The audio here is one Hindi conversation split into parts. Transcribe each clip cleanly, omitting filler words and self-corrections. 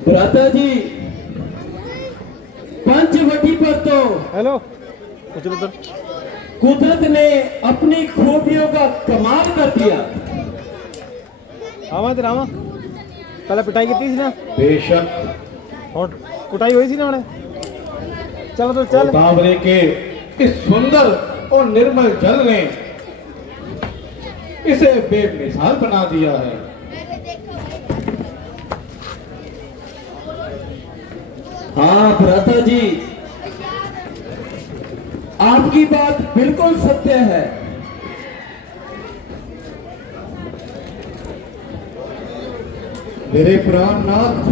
भ्राता जी, पंचवटी पर तो हेलो कुदरत ने अपनी खूबियों का कमाल कर दिया। आवा तेरा आवा पहले पिटाई की थी ना। बेशक और कुटाई हुई थी ना उन्हें। चलो तो चल। गोदावरी के इस सुंदर और निर्मल जल ने इसे बेमिसाल बना दिया है। हाँ भ्राता जी, आपकी बात बिल्कुल सत्य है। मेरे प्राणनाथ,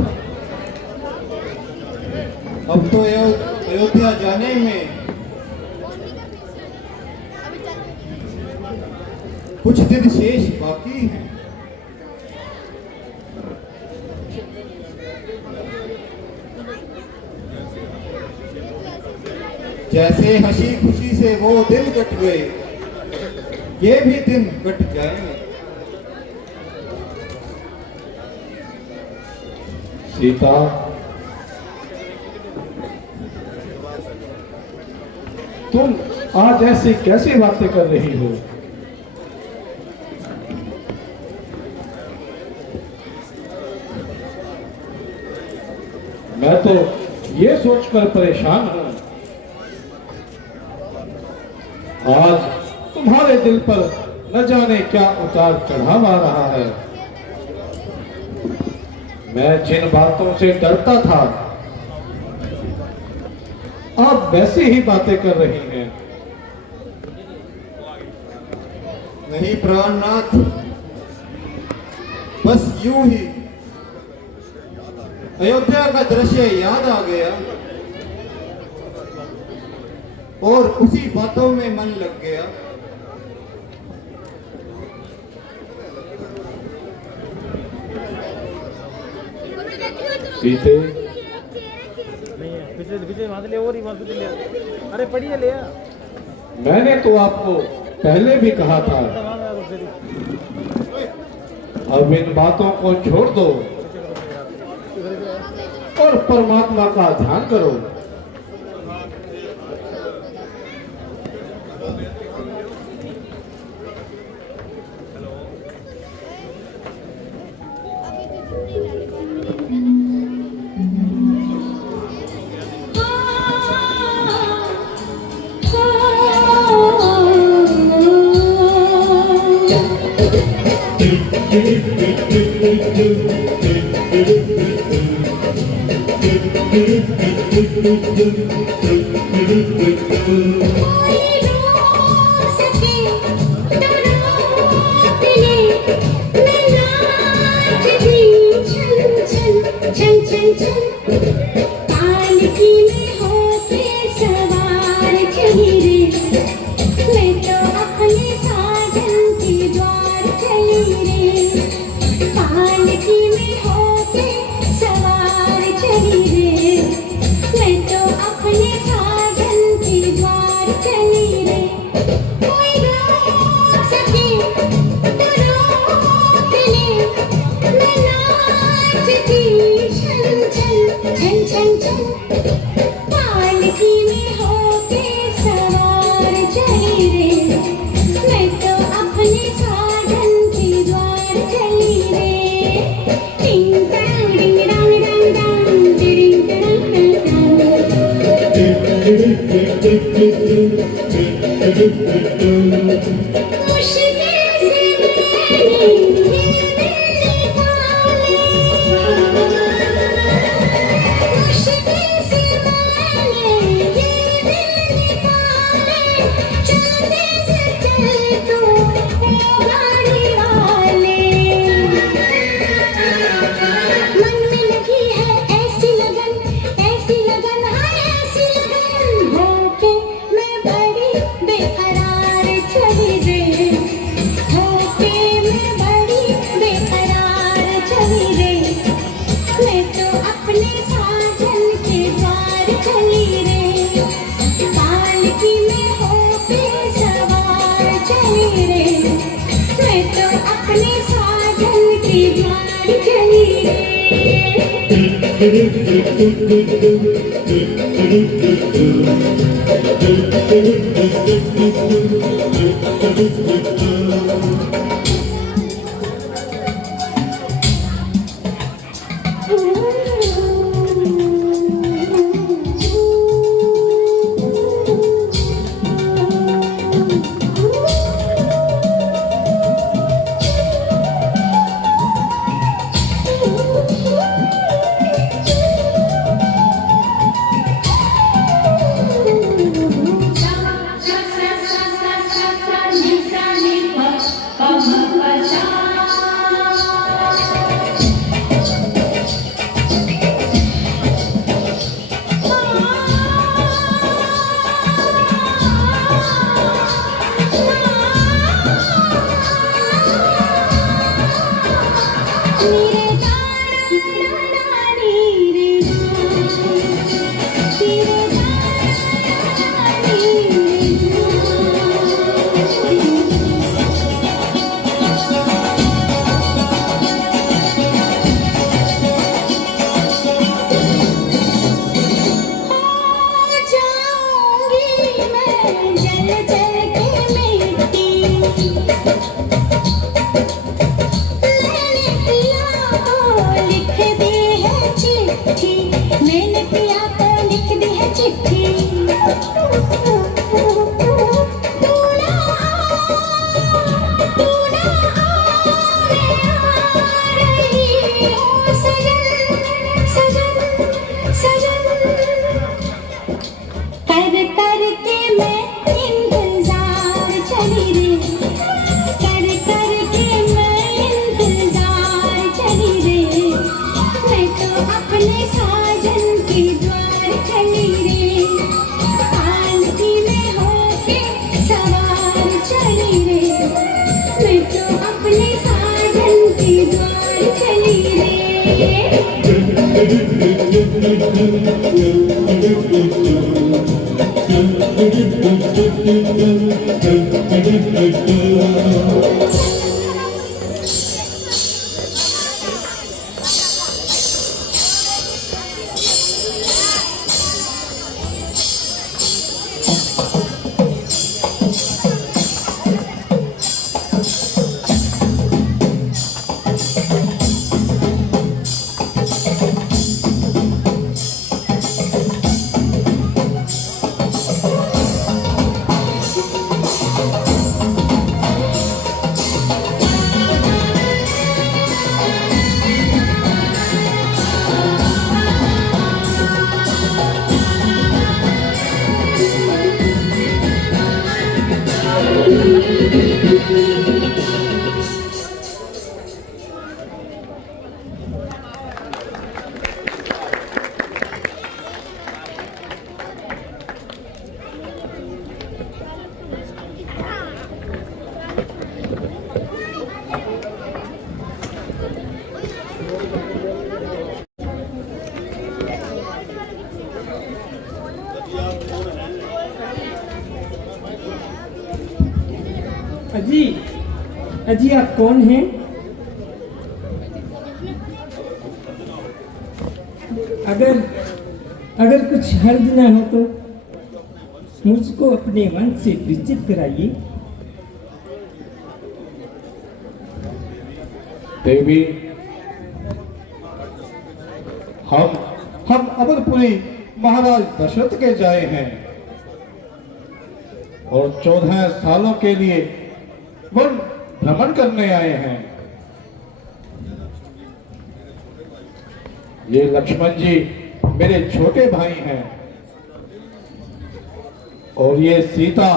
अब तो अयोध्या जाने में कुछ दिन शेष बाकी है। जैसे हंसी खुशी से वो दिन कट गए, ये भी दिन कट जाएंगे। सीता, तुम आज ऐसी कैसी बातें कर रही हो? मैं तो ये सोचकर परेशान हूं, आज तुम्हारे दिल पर न जाने क्या उतार चढ़ाव आ रहा है। मैं जिन बातों से डरता था, आप वैसी ही बातें कर रही हैं। नहीं प्राणनाथ, बस यूं ही अयोध्या का दृश्य याद आ गया और उसी बातों में मन लग गया। सीते, अरे पढ़िए ले। मैंने तो आपको पहले भी कहा था, अब इन बातों को छोड़ दो और परमात्मा का ध्यान करो। मैं तो अपने साजन की द्वार चली रे। अजी, अजी आप कौन हैं? अगर कुछ हर्ज ना हो तो मुझको अपने मन से परिचित कराइए। देवी, हम अमरपुरी महाराज दशरथ के जाए हैं और 14 सालों के लिए वन भ्रमण करने आए हैं। ये लक्ष्मण जी मेरे छोटे भाई हैं और ये सीता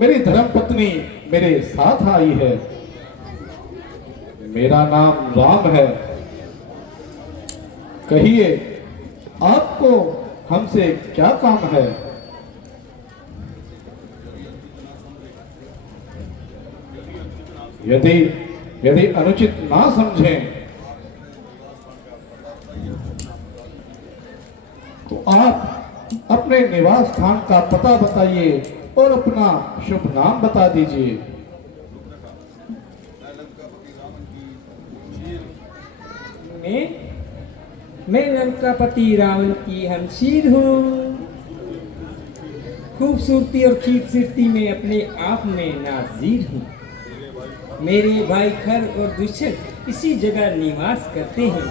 मेरी धर्मपत्नी मेरे साथ आई है। मेरा नाम राम है। कहिए आपको हमसे क्या काम है? यदि अनुचित ना समझें तो आप अपने निवास स्थान का पता बताइए और अपना शुभ नाम बता दीजिए। मैं लंकापति रावण की हमशीर हूँ। खूबसूरती और खूबसूरती में अपने आप में नाजीर हूँ। मेरे भाई खर और दुष्यंत इसी जगह निवास करते हैं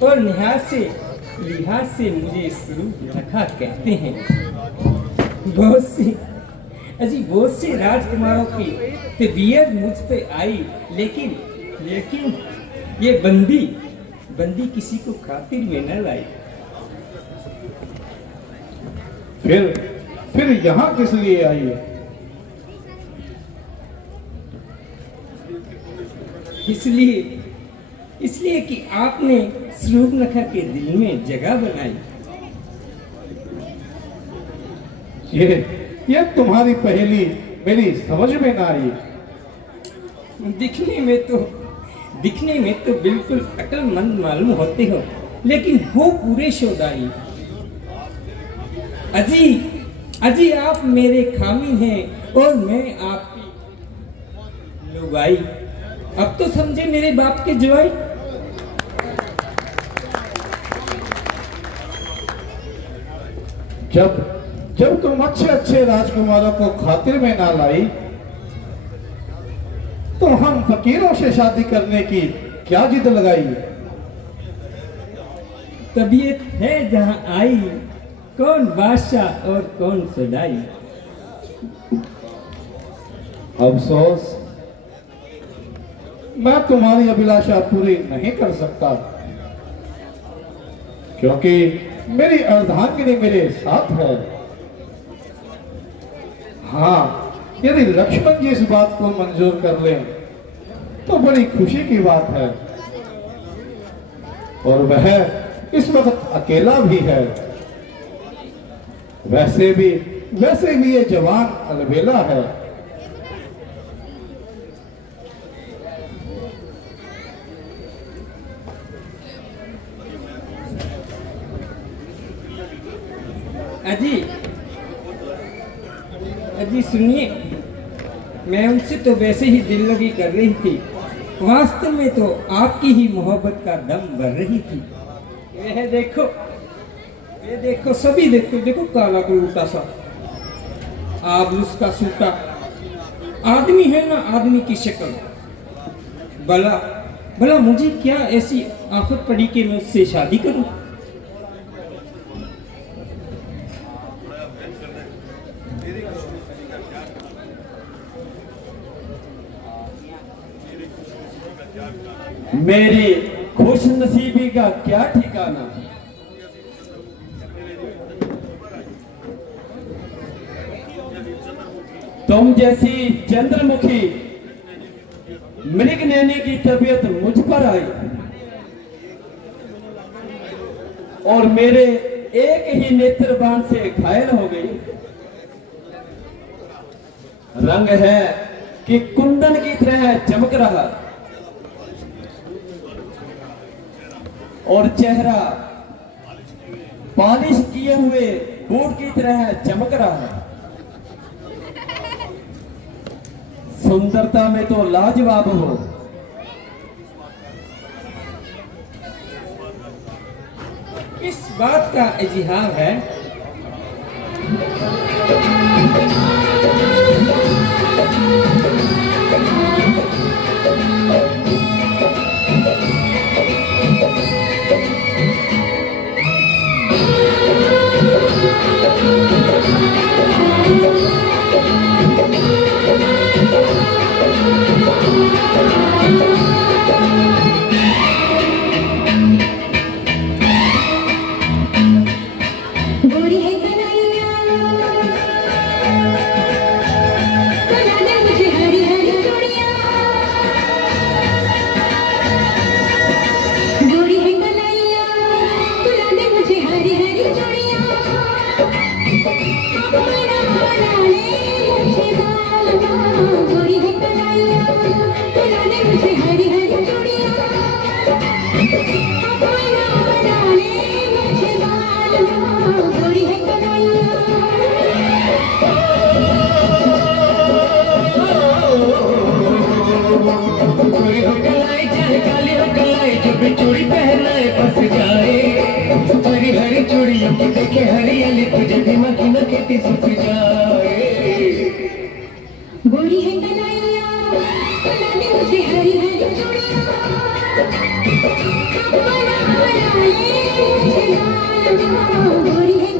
और लिहाज से मुझे सूर्पनखा कहते हैं। बहुत से राजकुमारों की तबीयत मुझ पे आई, लेकिन ये बंदी किसी को खातिर में न लाई। फिर यहाँ किस लिए आई है? इसलिए कि आपने सूर्पनखा के दिल में जगह बनाई। ये तुम्हारी पहेली मेरी समझ में ना आई। दिखने में तो बिल्कुल अक्लमंद मालूम होते हो, लेकिन हो पूरे शोदाई। अजी आप मेरे खामी हैं और मैं आपकी लुगाई। अब तो समझे मेरे बाप के जवाई। जब तुम अच्छे राजकुमारों को खातिर में ना लाई, तो हम फकीरों से शादी करने की क्या जिद लगाई? तबीयत है जहां आई, कौन बादशाह और कौन सदाई। अफसोस, मैं तुम्हारी अभिलाषा पूरी नहीं कर सकता, क्योंकि मेरी अर्धांगिनी मेरे साथ है। हाँ, यदि लक्ष्मण जी इस बात को मंजूर कर लें तो बड़ी खुशी की बात है। और वह इस वक्त अकेला भी है। वैसे भी ये जवान अलबेला है। अजी सुनिए, मैं उनसे तो वैसे ही दिल लगी कर रही थी, वास्तव में तो आपकी ही मोहब्बत का दम भर रही थी। ये देखो सभी देखो काला गुलूटा सा, आबलूस का सूटा आदमी है ना, आदमी की शक्ल। भला मुझे क्या ऐसी आफत पड़ी कि मैं उससे शादी करूं? मेरी खुश नसीबी का क्या ठिकाना। तुम जैसी चंद्रमुखी मृग नैनी की तबीयत मुझ पर आई और मेरे एक ही नेत्र बाण से घायल हो गई। रंग है कि कुंदन की तरह चमक रहा और चेहरा पॉलिश किए हुए बूट की तरह चमक रहा है। सुंदरता में तो लाजवाब हो। किस बात का इजहार है? गोरी है कन्हैया, बना दे मुझे हरी हरी चूड़ियां। गोरी है कन्हैया, बना दे मुझे हरी हरी चूड़ियां। मेरा बना ले मुझे बालवा। गोरी है कन्हैया, बना दे मुझे हरी हरी चूड़ियां। मेरा बना ले मुझे बालवा। गोरी है कन्हैया। कोई हो गलाई चाहे काली हो गलाई, जो भी चूड़ी पहनाए बस जाए। देखे हरियाली तुझे दिमाग की न खेती सुख जाए। गोरी है कन्हैया लाने मुझे हरी हरी चूड़ियां बना ले मुझे लाल जाओ। गोरी है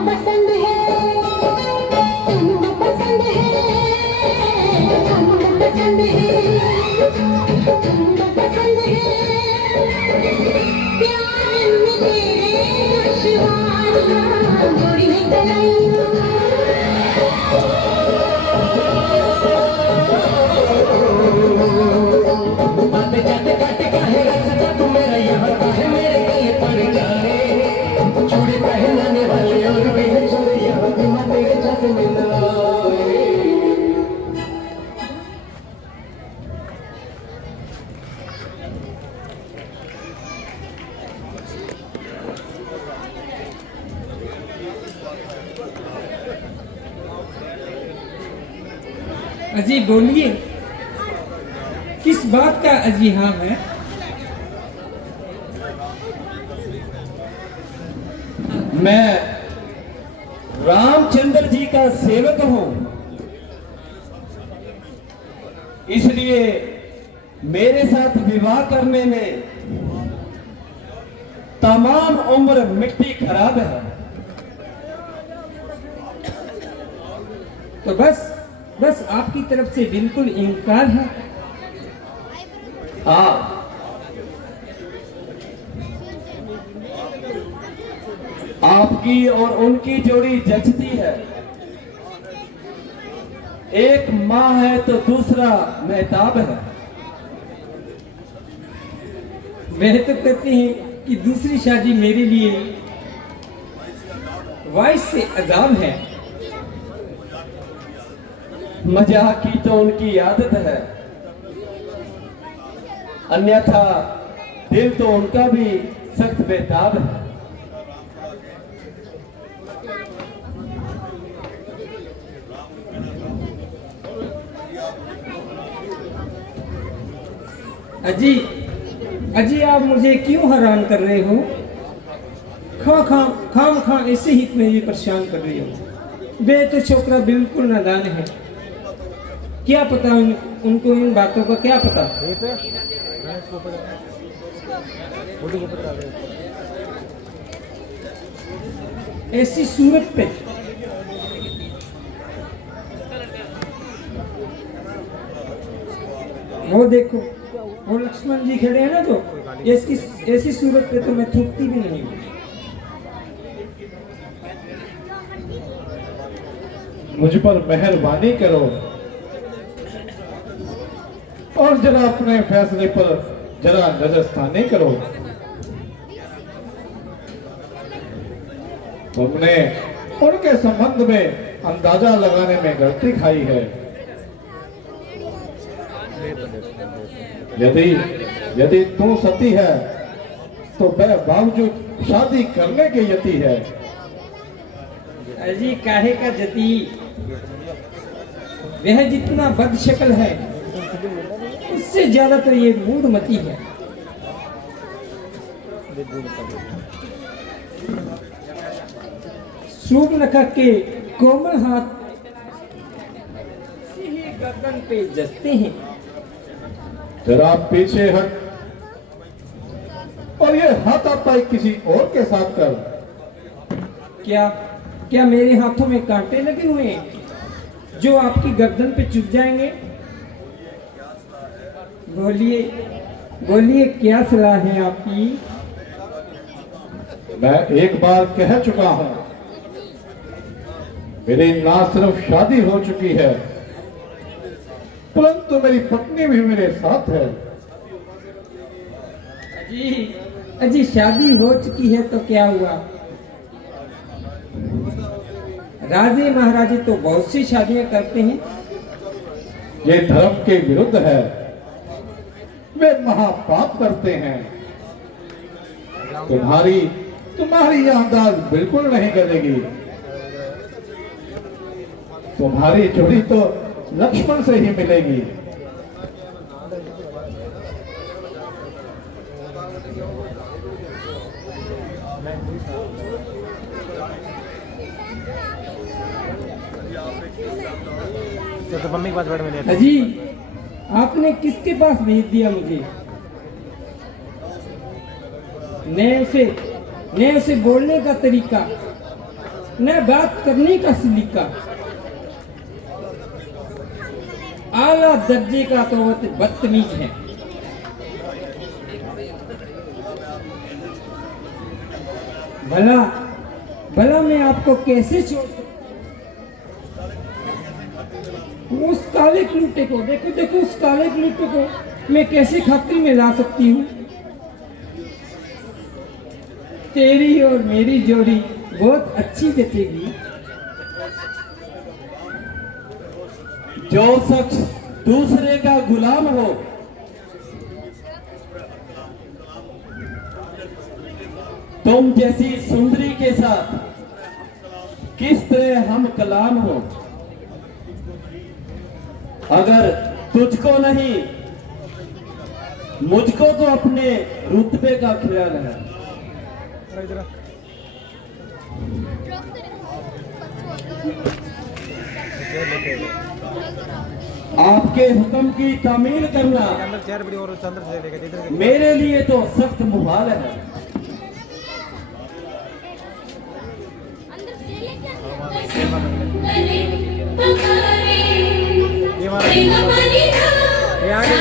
पसंद है तुमको पसंद है तुमको पसंद है तुमको पसंद है प्यार में तेरे दुश्वारियां गोरी है कन्हैया। आते जाते काटे काहे रास्ता तू मेरा यहाँ काहे मेरे गले पड़ जाए। चूड़ी पहनाने वाले और भी है छोरे यहाँ भी मैं तेरे साथ मिलाए। अजी बोलिए, किस बात का अजी हाँ है? मैं रामचंद्र जी का सेवक हूं, इसलिए मेरे साथ विवाह करने में तमाम उम्र मिट्टी खराब है। तो बस आपकी तरफ से बिल्कुल इनकार है। हाँ, आपकी और उनकी जोड़ी जचती है। एक माँ है तो दूसरा मेहताब है। वह तो कहती हैं कि दूसरी शादी मेरे लिए वाइस से अजाब है। मजाक की तो उनकी आदत है, अन्यथा दिल तो उनका भी सख्त बेताब है। अजी आप मुझे क्यों हैरान कर रहे हो? खाम ऐसे ही तुम्हें ये परेशान कर रही हो। वे तो छोकरा बिल्कुल नादान है, क्या पता उनको इन बातों का क्या पता। ऐसी सूरत पे वो देखो, वो लक्ष्मण जी खड़े हैं ना, जो ऐसी सूरत पे तो मैं थूकती भी नहीं हूँ। मुझ पर मेहरबानी करो और जरा अपने फैसले पर जरा नजरसानी करो। तुमने उनके संबंध में अंदाजा लगाने में गलती खाई है। यदि तू सती है तो वह बावजूद शादी करने के यति है। अजी काहे का जती, वह जितना बदशक्ल है इससे ज्यादा तो ये मूढ़मती है। शूर्पणखा के कोमल हाथ से ही गर्दन पे जचते हैं। जरा पीछे हट और ये हाथापाई किसी और के साथ कर। क्या क्या मेरे हाथों में कांटे लगे हुए हैं जो आपकी गर्दन पे चुभ जाएंगे? बोलिए बोलिए, क्या सलाह है आपकी? मैं एक बार कह चुका हूं, मेरी ना सिर्फ शादी हो चुकी है परंतु मेरी पत्नी भी मेरे साथ है। अजी अजी, शादी हो चुकी है तो क्या हुआ? राजे महाराजे तो बहुत सी शादियां करते हैं। ये धर्म के विरुद्ध है, वे महापाप करते हैं। तुम्हारी यह दाल बिल्कुल नहीं गलेगी। तुम्हारी जोड़ी तो लक्ष्मण से ही मिलेगी। तो मम्मी के पास बैठ में लेते अजी, आपने किसके पास भेज दिया मुझे? नए से बोलने का तरीका, न बात करने का सलीका, आला दर्जे का तो बदतमीज है। भला भला मैं आपको कैसे छोड़ सकता? उस काले लूटे को देखो देखो, उस काले लूटे को मैं कैसे खातिर में ला सकती हूँ? तेरी और मेरी जोड़ी बहुत अच्छी जचेगी। जो शख्स दूसरे का गुलाम हो, तुम जैसी सुंदरी के साथ किस तरह हम कलाम हो। अगर तुझको नहीं मुझको तो अपने रुतबे का ख्याल है। आपके हुक्म की तामील करना अंदर चेयर बड़ी और अंदर से लेकर इधर मेरे लिए तो सख्त मुहाल है। ये हमारा ये आगे ये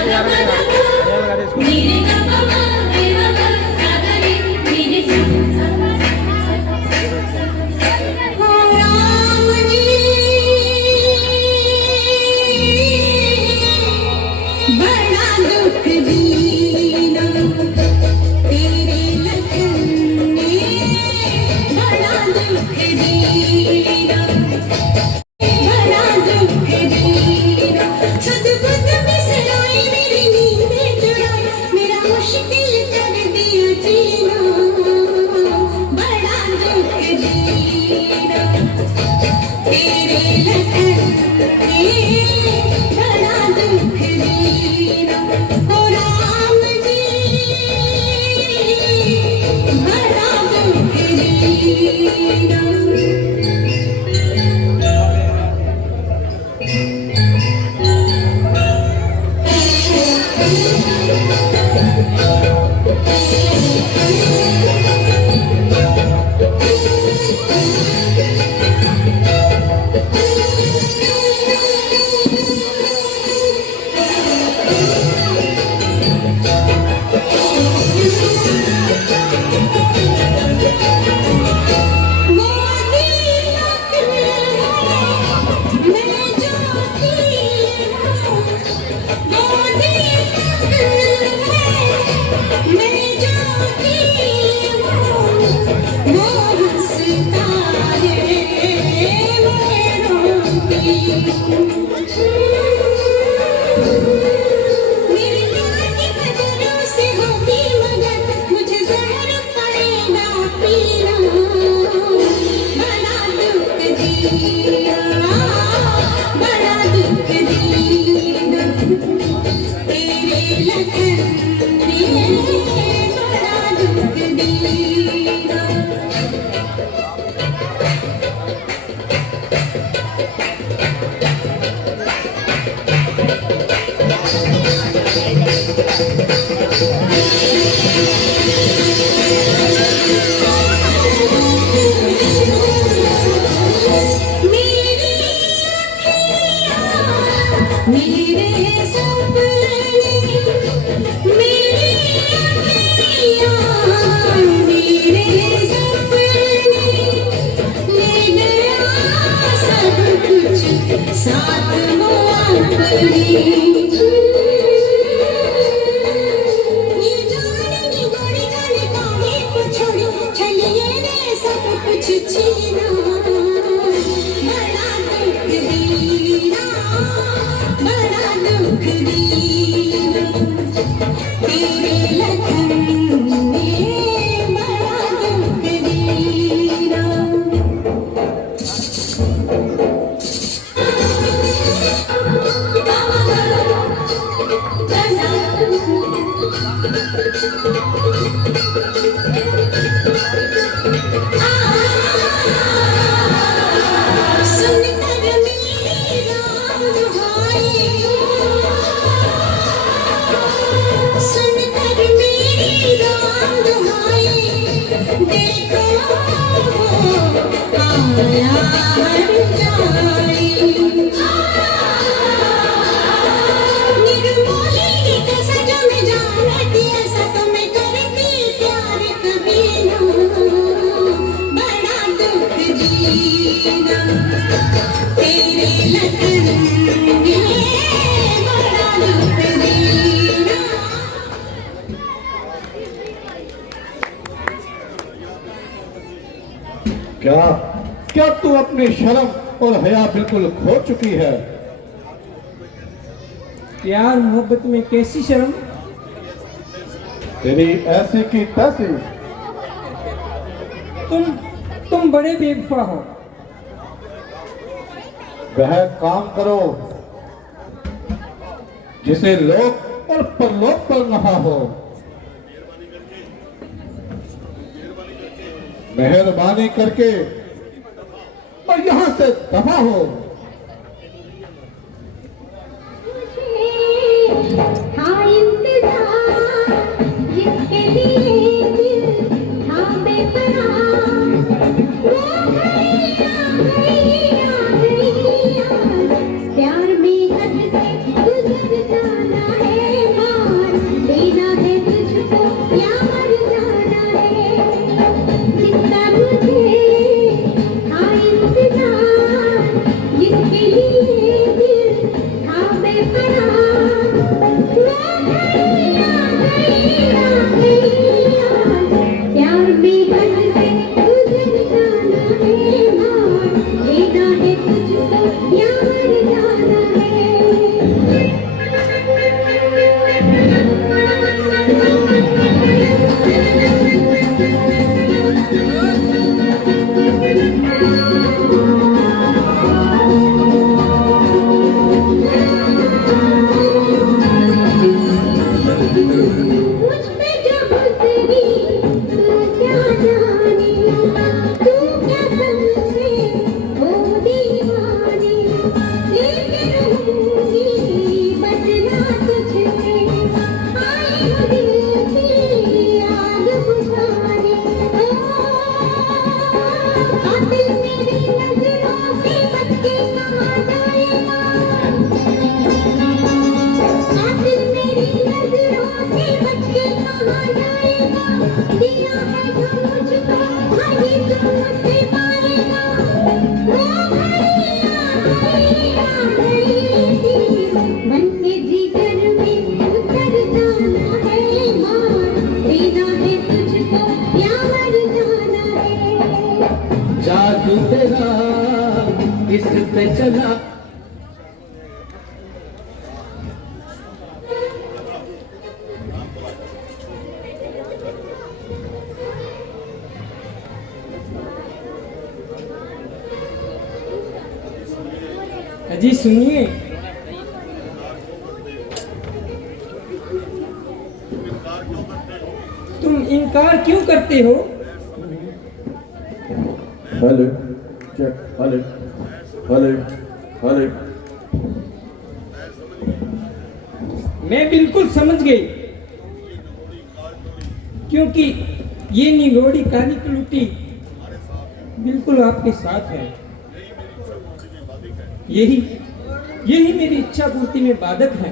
लगा दे इसको। बड़ा दुख दिया मेरे सपने मेरी अखियाँ मेरे सपने ले गया सब कुछ साथ वो अपने ये जाने बड़ी जाने काहे को छोड़ चलिए रे सब कुछ छीना बड़ा दुख दीना बड़ा दुख दीना तेरे लगन में बड़ा दुख दीना सुनकर मेरी राम दुहाई सुनकर मेरी राम दुहाई देखो आया हर जाई निर्मोही एक सजा में जानती ऐसा तो मैं करती प्यार कभी ना बड़ा दुख दीना तेरे लगन में बड़ा दुख दीना क्या क्या तू अपनी शर्म और हया बिल्कुल खो चुकी है? प्यार मोहब्बत में कैसी शर्म? तेरी ऐसी की तैसी। तुम बड़े बेवफा हो। वह काम करो जिसे लोक और परलोक पर नहा हो। मेहरबानी करके और यहां से दफा हो। हाँ इंतजार जिसके लिए दिल था बेकरार वो गैया प्यार में हद से गुजर जाना है मार देना है तुझको या मर जाना है जितना मुझे हाँ इंतजार जिसके लिए दिल था बेकरार प्यार में हद से गुजर जाना है मार देना है तुझको या मर जाना है मुझ पे जो गुजरी तू क्या जाने तू क्या समझे हो दीवाने लेके रहूंगी बचना तुझसे आई हो दिल की आग बुझाने कातिल मेरी नजरों से बच के कहाँ जाएगा कातिल मेरी नजरों से बच के कहाँ जाएगा दिया है जो मुझको वही तो मुझसे पाएगा ओ भैया मन के जिगर में उतर जाना है मार देना है तुझको या मर जाना है जादू तेरा किस पे चला अजी सुनिए, तुम इनकार क्यों करते हो? हेलो चेक हेलो हले हले मैं बिल्कुल समझ गई, क्योंकि ये निगोड़ी काली कलूटी बिल्कुल आपके साथ है। यही यही मेरी इच्छा पूर्ति में बाधक है,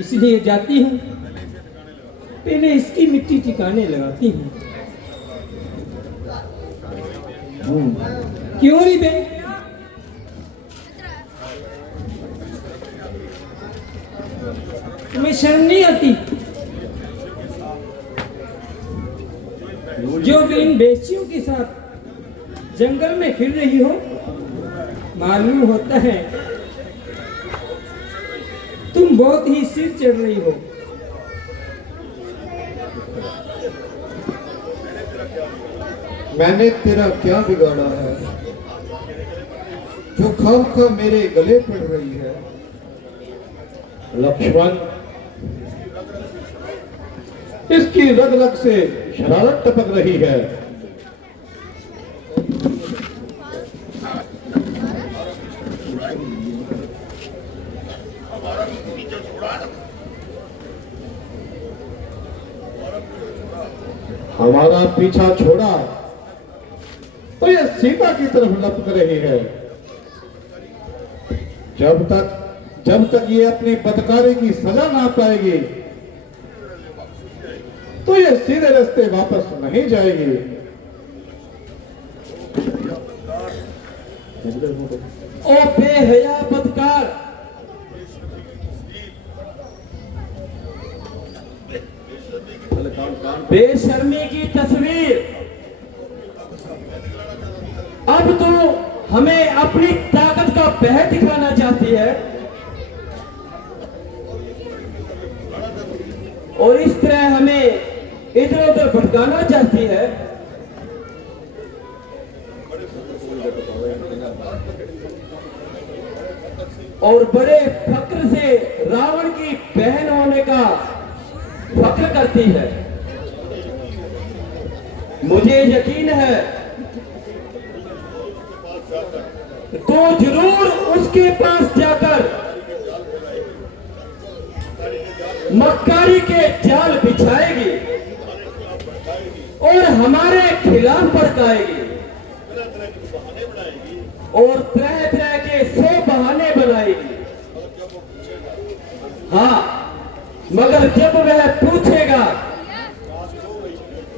इसलिए जाती हूँ, पहले इसकी मिट्टी ठिकाने लगाती हूँ। क्यों री बे? तुम्हें शर्म नहीं आती जो इन बेचियों के साथ जंगल में फिर रही हो? मालूम होता है तुम बहुत ही सिर चढ़ रही हो। मैंने तेरा क्या बिगाड़ा है जो खामखा मेरे गले पड़ रही है? लक्ष्मण, इसकी रग रग से शरारत टपक रही है। हमारा पीछा छोड़ा तो यह सीता की तरफ लपक रही है। जब तक ये अपनी बदकारी की सजा ना पाएगी तो ये सीधे रास्ते वापस नहीं जाएगी। ओ बेहया बदकार, बेशर्मी की तस्वीर। अब तो हमें अपनी ताकत का पहर दिखाना चाहती है और इस तरह हमें इधर उधर भटकाना चाहती है। और बड़े फक्र से रावण की बहन होने का फक्र करती है। मुझे यकीन है तो जरूर उसके पास जाकर मक्कारी के जाल बिछाएगी और हमारे खिलाफ भड़काएगी और तरह तरह के 100 बहाने बनाएगी। हाँ, मगर जब वह पूछेगा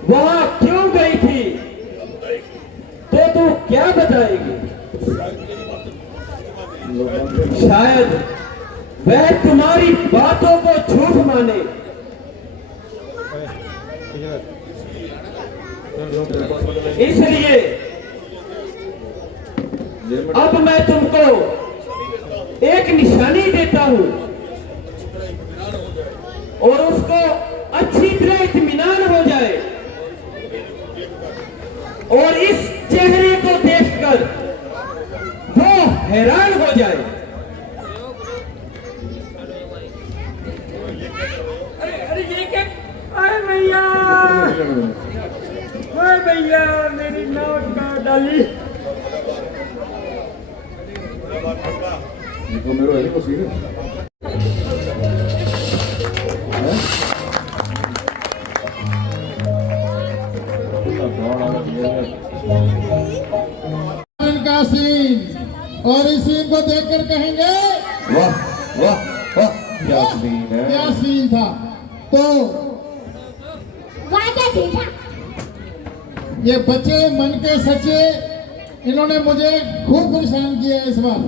वहां क्यों गई थी तो तू क्या बताएगी? शायद वह तुम्हारी बातों को झूठ माने। इसलिए अब मैं तुमको एक निशानी देता हूं और उसको अच्छी तरह इत्मीनान हो जाए और इस चेहरे को देखकर वो हैरान हो जाए। अरे ये क्या? अरे भैया, अरे भैया, मेरी नोट का डाली। का सीन और इस सीन को देखकर कहेंगे वाह वाह वाह, क्या सीन है। क्या सीन था। तो ये बच्चे मन के सच्चे, इन्होंने मुझे खूब परेशान किया इस बार।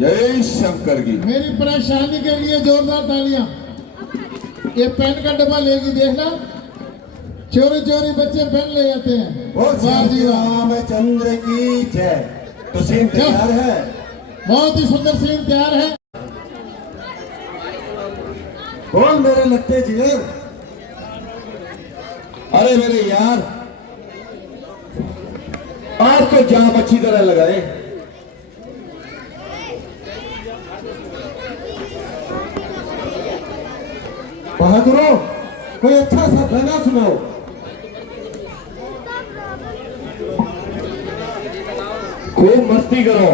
जय शंकर की। मेरी परेशानी के लिए जोरदार तालियां। ये पेन का डब्बा लेगी, देखना चोरी चोरी बच्चे पेन ले जाते हैं। वाह जी वाह। रामचंद्र की जय। तो सीन तैयार है, बहुत ही सुंदर सीन तैयार है। बोल मेरे लगते जिगर। अरे मेरे यार, आज तो जाम अच्छी तरह लगाए। बहादुरों, कोई अच्छा सा गाना सुनाओ। खूब मस्ती करो।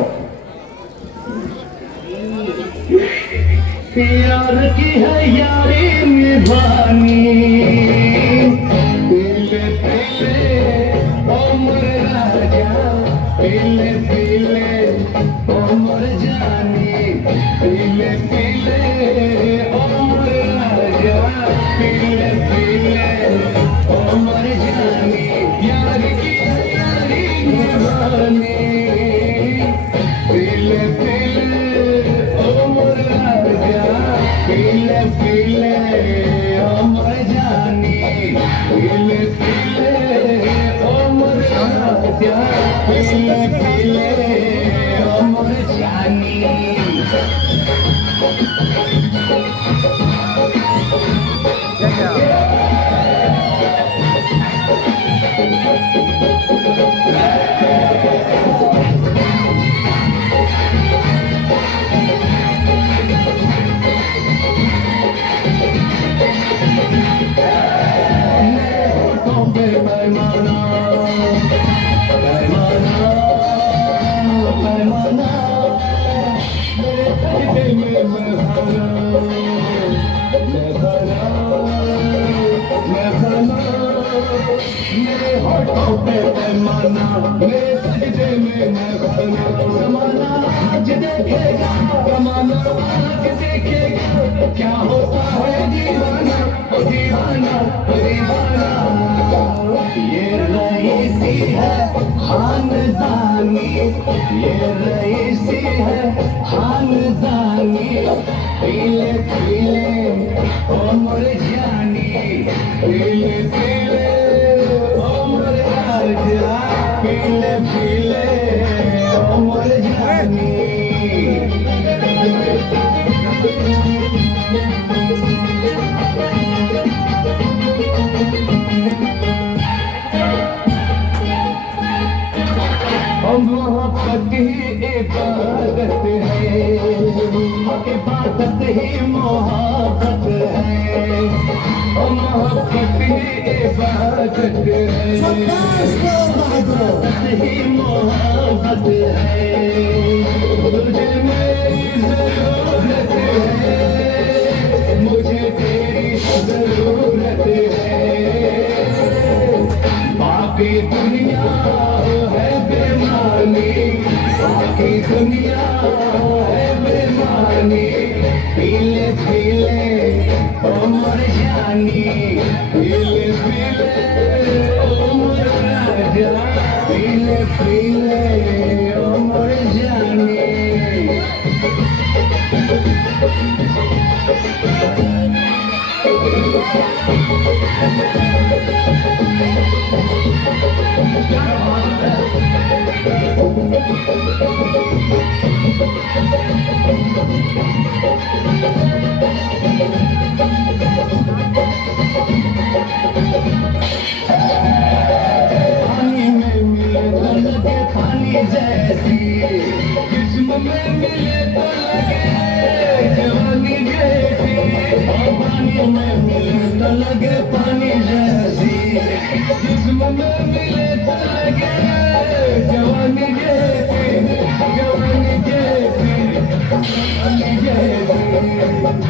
यार की है यारी निभानी पीले पीले उम्र राजा पीले पीले उम्र जानी पीले पीले उम्र राजा पीले पीले उम्र जानी यार की है यारी निभानी पीले पीले उम्र राजा पीले पीले उम्र जानी पीले पीले उम्र राजा पीले पीले उम्र जानी पैमाना पैमाना पैमाना मेरे दिल में मैं भरा मेरे होठों पे पैमाना मेरे सजदे में मैं भरा जमाना आज देखेगा जमाना आज देखेगा क्या होता है दीवाना ओ दीवाना ओ दीवाना ये रईसी है खानदानी ये रईसी है खानदानी पीले पीले उम्र जानी पीले पीले उम्र राजा पीले पीले उम्र जानी मोहब्बत ही इबादत है इबादत ही मोहब्बत है मोहब्बत ही इबादत है इबादत ही मोहब्बत है तुझे मेरी जरूरत है मुझे तेरी जरूरत है बाकी दुनिया है बेमानी बाकी दुनिया है बेमानी पीले पीले उम्र जानी पीले पीले उम्र राजा पीले पीले उम्र जानी पानी में मिले तो लगे पानी जैसी जिस्म में मिले तो लगे जवानी जैसी पानी में मिले तो लगे पानी जैसी जिस्म में मिले तो लगे जवानी जैसी जवानी जैसी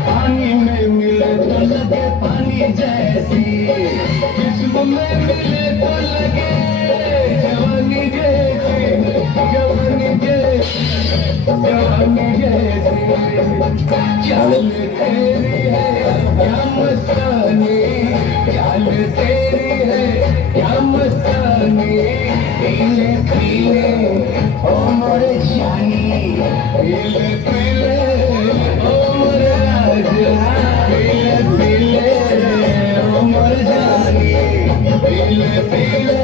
पानी में मिले तो लगे पानी जैसी जिस्म में मिले तो लगे जवानी जैसी जवानी जैसी जवानी जैसी चाल तेरी है क्या मस्तानी चाल तेरी है क्या मस्तानी पीले पीले उम्र जानी पीले पीले उम्र राजा पीले पीले उम्र जानी पीले पीले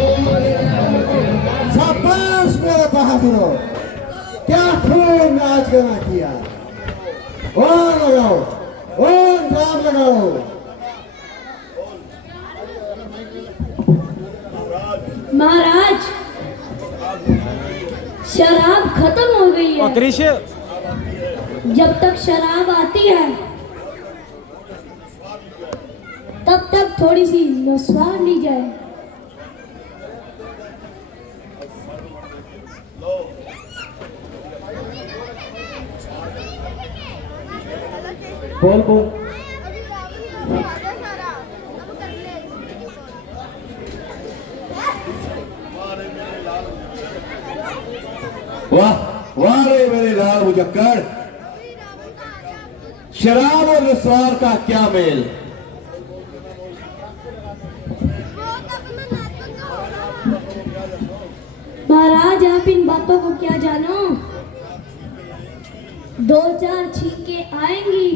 उम्र राजा शाबाश मेरे बहादुरों क्या खूब नाच गाना किया और लगाओ और नाम लगाओ महाराज शराब खत्म हो गई है क्रिश जब तक शराब आती है तब तक थोड़ी सी नस्वार ली जाए बोल बोल। वाह वाह रे मेरे लाल मुजक्कर, शराब और रसवार का क्या मेल। महाराज आप इन बातों को क्या जानो, 2-4 छींके आएंगी,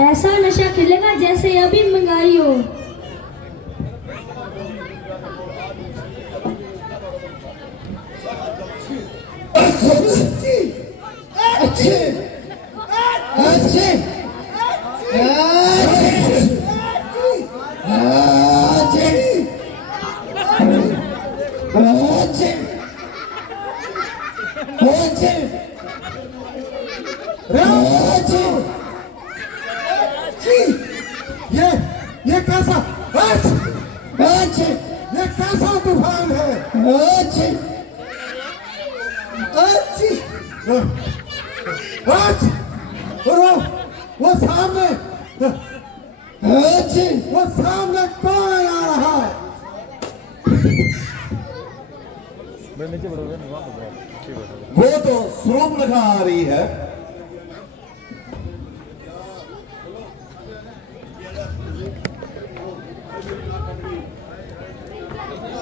ऐसा नशा खिलेगा जैसे अभी मंगाई हो। अच्छे अच्छे ये कैसा ये कैसा तूफान है। वो सामने कौन आ रहा है। नीचे बढ़ोगे ना, वहाँ पे ठीक है। वो तो स्वरूप लगा आ रही है।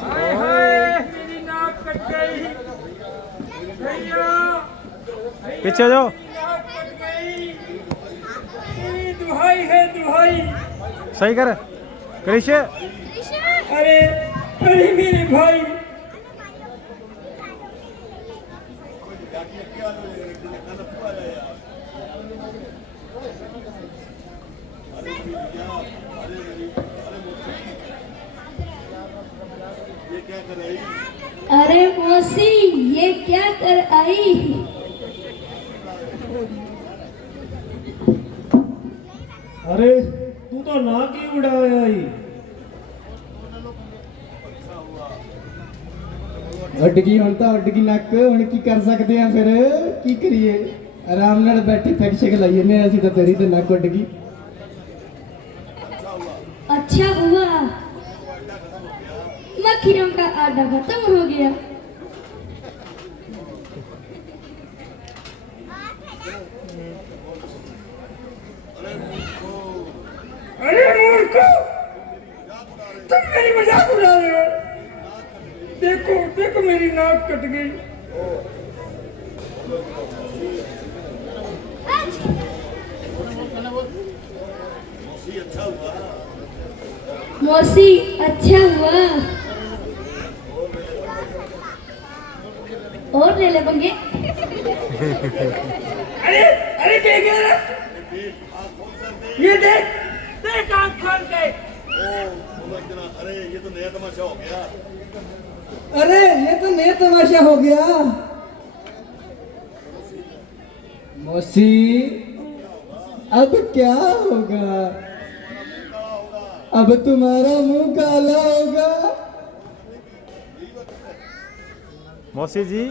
हाय हाय मेरी नाक कट गई भैया, पीछे जाओ। नाक कट गई, मेरी दुहाई है दुहाई। सही कर कृष्ण। अरे अरे मेरे भाई, अरे मौसी ये क्या कर आई। अरे तू तो नाक ही उड़ाया ही। अड्डगी ਹੁਣ ਤਾਂ अड्डगी नक ਹੁਣ ਕੀ ਕਰ ਸਕਦੇ ਆ, ਫਿਰ ਕੀ ਕਰੀਏ। ਆਰਾਮ ਨਾਲ ਬੈਠੇ ਪੈਕ ਸ਼ੇਕ ਲਾਈਏ ਨੇ ਅਸੀਂ ਤਾਂ, ਤੇਰੀ ਤੇ ਨੱਕ ਉੱਡ ਗਈ। अच्छा हुआ मक्खियों का आटा खत्म हो गया। अरे मूर्खो, तुम मेरी मजाक उड़ा रहे हो। देखो देखो मेरी नाक कट गई। मौसी अच्छा हुआ, और ले ले पंगे। अरे अरे क्या कह रहा? ये देख देख आँख खोल के। अरे ये तो नया तमाशा हो गया। अरे ये तो नया तमाशा हो गया। मौसी अब क्या होगा, अब तुम्हारा मुंह काला होगा। मौसी जी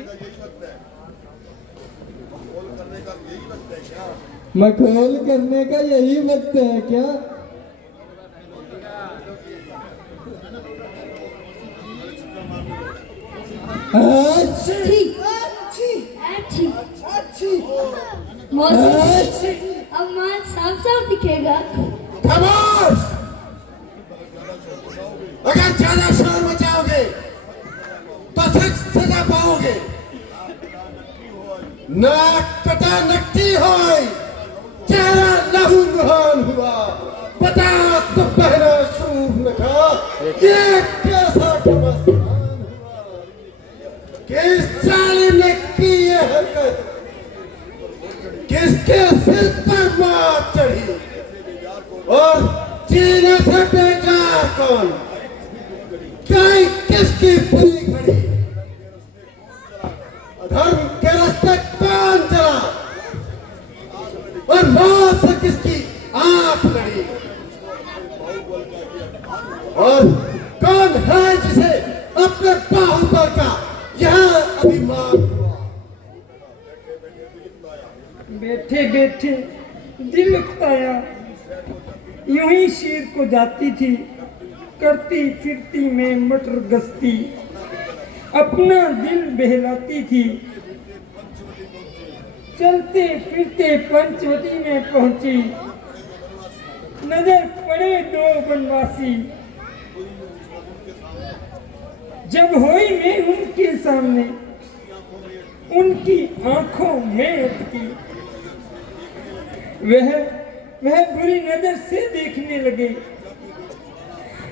मखौल करने का यही वक्त है क्या। अच्छी अच्छी अच्छी मौसी अब माल साफ साफ दिखेगा। खामोश, अगर ज्यादा शोर मचाओगे तो सख्त सजा पाओगे। नाक कटा नकटी होई, चेहरा लहू लुहान हुआ, बता तो पहला शुभ नखा, ये कैसा घमसान हुआ। किस जालिम ने की ये हरकत, किसके सिर पर मात चढ़ी, और जीने से बेकार कौन, क्या किसकी पूरी खड़ी, धर्म के रास्ते कौन चला, और मौत से किसकी आंख लड़ी, और कौन है जिसे अपने बाहुबल का यह अभिमान हुआ। बैठे बैठे दिल उकताया, यूं ही शेर को जाती थी, करती फिरती मैं मटर गश्ती, अपना दिल बहलाती थी। चलते फिरते पंचवटी में पहुंची, नजर पड़े दो बनवासी, जब हुई मैं उनके सामने, उनकी आंखों में अटकी, वह बुरी नजर से देखने लगे,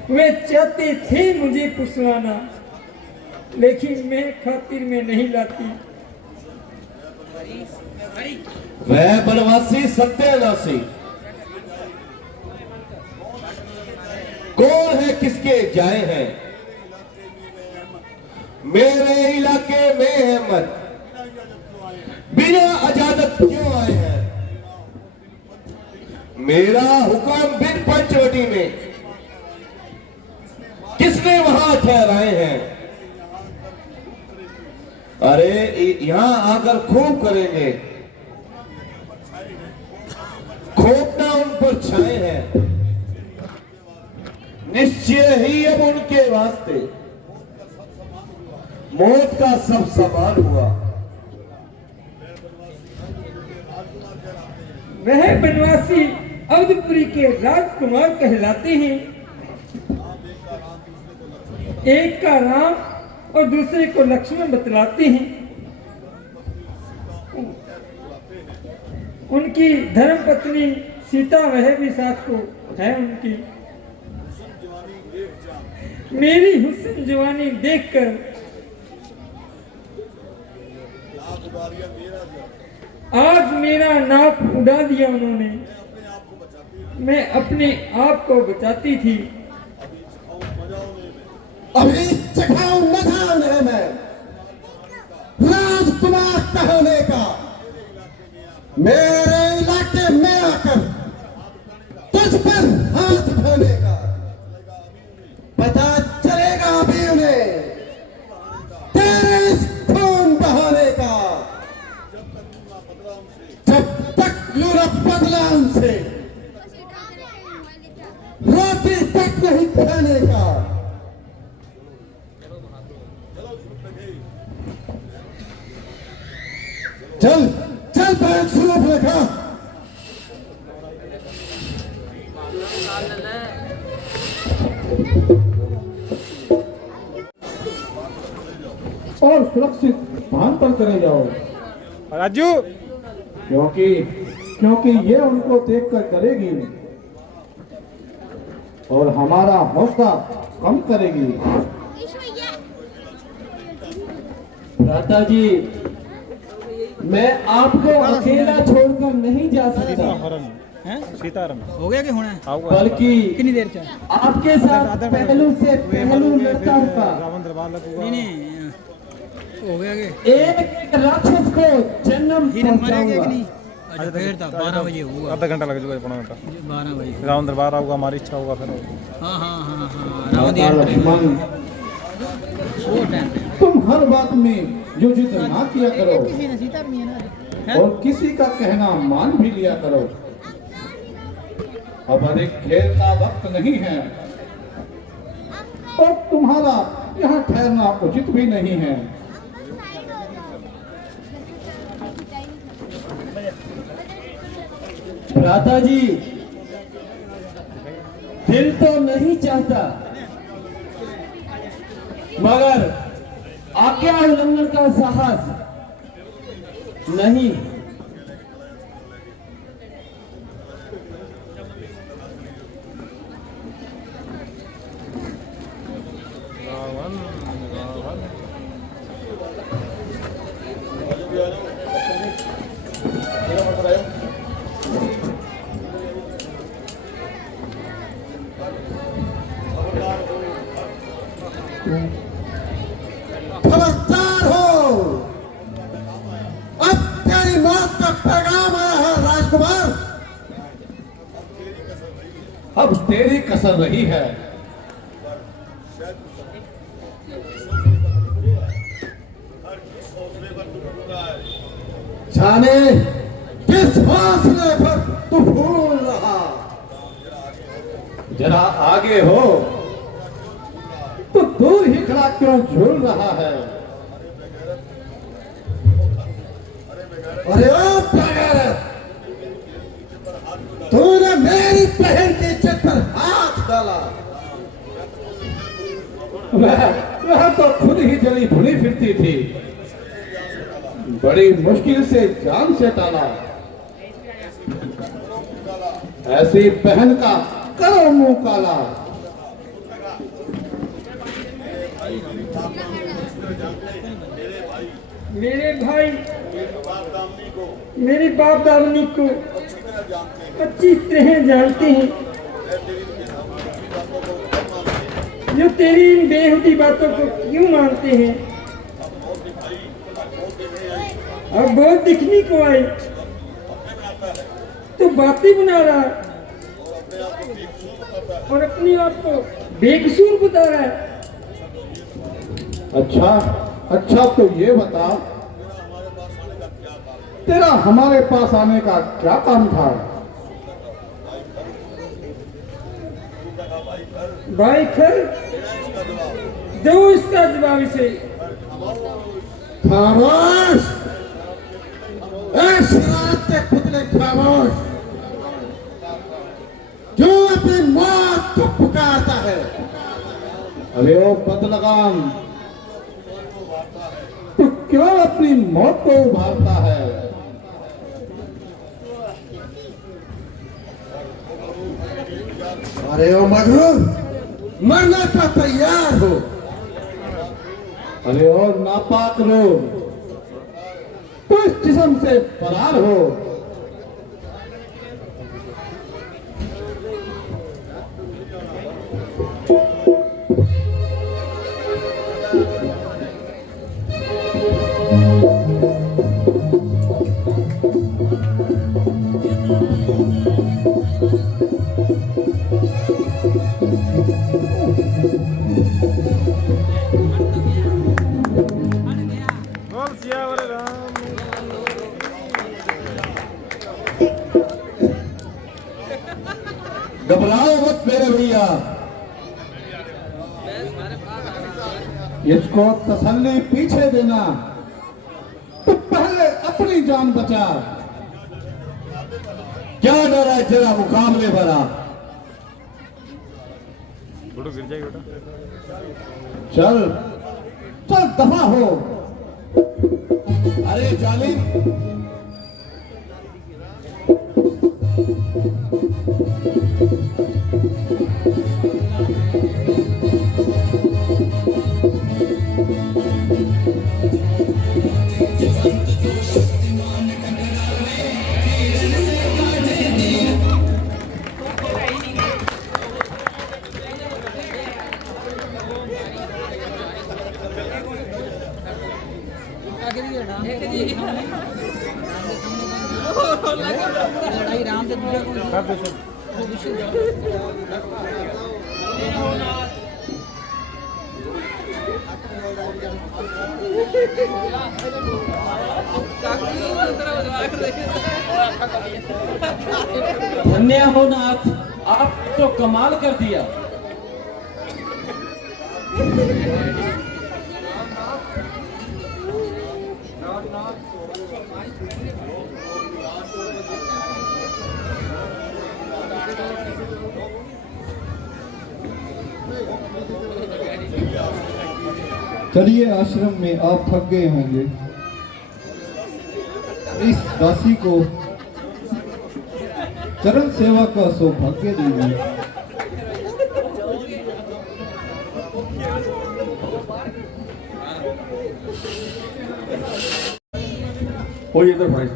वे चाहते थे मुझे फुसलाना, लेकिन मैं खातिर में नहीं लाती। वह बनवासी सत्यानाशी कौन है, किसके जाए हैं, मेरे इलाके में अहमद बिना इजाजत क्यों आए हैं, मेरा हुक्म बिन पंचवटी में किसने वहां ठहराए हैं। अरे यहां आकर खूब करेंगे, खोपना उन पर छाए हैं, निश्चय ही अब उनके वास्ते मौत का सब सवाल हुआ। वह बनवासी अवधपुरी के राजकुमार कहलाते हैं, एक का राम और दूसरे को लक्ष्मण बतलाते हैं। उनकी धर्मपत्नी सीता वह भी साथ को है उनकी। मेरी हुस्न जवानी देखकर आज मेरा नाक उड़ा दिया उन्होंने, मैं अपने आप को बचाती थी। अभी चखाऊं मजा उन्हें मैं राजकुमार कहने का, मेरे इलाके में आकर तुझ पर हाथ उठाने का, पता चलेगा अभी उन्हें तेरे इस खून बहाने का, जब तक लूरा बदला उनसे रोटी तक नहीं खाने का। चल चल बैठ शुरू रखा। और सुरक्षित स्थान पर चले जाओ, राजू क्योंकि ये उनको देखकर डरेगी और हमारा हौसला कम करेगी। भ्राता जी, मैं आपको अकेला छोड़कर नहीं जा सकता, सीताराम हो गया कि होना है? बल्कि कितनी देर से? आपके साथ पहलू से पहलू लड़ता हुआ रावण दरबार लगूगा। नहीं हो गया कि एक राक्षस को जन्म हिरन मारेगा कि पहुंचाऊंगा। नहीं? अच्छा फिर तक 12 बजे होगा। आधा घंटा लग जाएगा, पौना घंटा। 12 बजे रावण दरबार आऊगा, हमारी इच्छा होगा फिर। हाँ हाँ हाँ हाँ रावण दिया लक्ष्मण, वो टाइम पे तुम हर बात में जो जिद ना किया करो किसी ने सीता भी है ना। और किसी का कहना मान भी लिया करो। अब अधिक खेल का वक्त नहीं है और तुम्हारा यहाँ ठहरना उचित भी नहीं है। भ्राता जी, दिल तो नहीं चाहता, मगर आज्ञा उल्लंघन का साहस नहीं। खबरदार हो, अब तेरी मौत का पैगाम आया है राजकुमार। अब तेरी कसर रही है। जाने किस फासले पर तू भूल रहा। जरा आगे हो तो दूर ही खड़ा क्यों झूल रहा है? अरे ओ बेगैरत, तूने मेरी बहन की इज्जत पर हाथ डाला। वह तो खुद ही जली भुनी फिरती थी, बड़ी मुश्किल से जान से टाला। ऐसी बहन का करो मुंह काला। मेरे भाई मेरे बाप दामनी को अच्छी तरह जानते हैं, जो तेरी इन बेहुदी बातों को क्यों मानते हैं। अब बहुत दिखने को आए तो बातें बना रहा और अपने आप को बेकसूर बता रहा है। अच्छा तो ये बता, तेरा हमारे पास आने का क्या काम था? भाई खैर दो इसका जवाब इसे। खामोश, ऐसी रात के पुतले खामोश, जो अपनी मौत को पुकारता है। अरे ओ बदलगाम, तू क्यों अपनी मौत को उभारता है? अरे ओ मगरूर, मरने का तैयार हो। अरे और नापाक लोग, तो इस जिस्म से फरार हो। घबराओ मत मेरे भैया, इसको तसल्ली पीछे देना, तो पहले अपनी जान बचा। क्या डर है तेरा मुकाबले भरा? फोटो गिर जाएगी बेटा। चल चल दफा हो। अरे जालिम, लड़ाई राम से धन्य हो नाथ, आप तो कमाल कर दिया। चलिए, आश्रम में आप थक गए होंगे, इस दासी को चरण सेवा का सौभाग्य दीजिए। हो इधर भाई।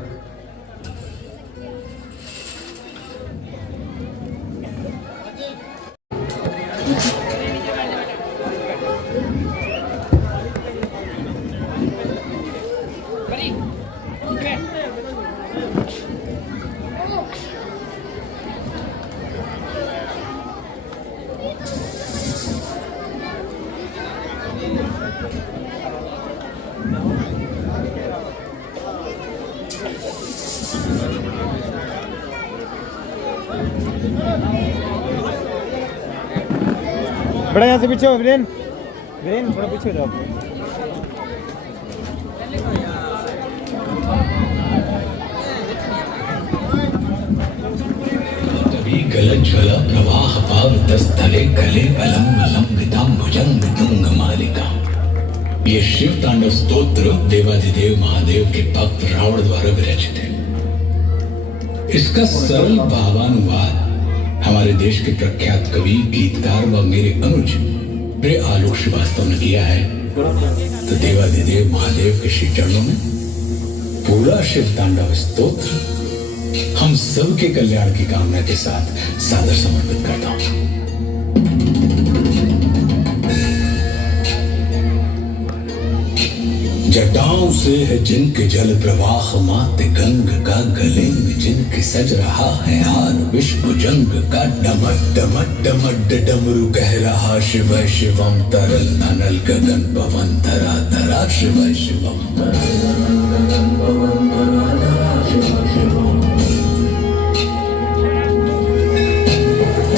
बड़ा यहाँ से पीछे हो वीरेन, वीरेन थोड़ा पीछे हो जाओ। गलज्वल प्रवाह पावतस्थले कले अलम अलंबिताम भुजंग तुंग मालिका। ये शिव तांडव स्तोत्र देवाधिदेव महादेव के भक्त रावण द्वारा विरचित है। इसका सरल भावानुवाद हमारे देश के प्रख्यात कवि गीतकार व मेरे अनुज प्रिय आलोक श्रीवास्तव ने किया है। तो देवाधिदेव महादेव के श्री चरणों में पूरा शिव तांडव स्तोत्र हम सबके कल्याण की कामना के साथ सादर समर्पित करता हूं। जटाओं से है जिनके जल प्रवाह मात गंग का, गले में जिनके सज रहा है हार विश्व जंग का। डमट डमट डमट डमरू कह रहा शिव शिवम तरल अनल गगन पवन धरा धरा शिव शिवम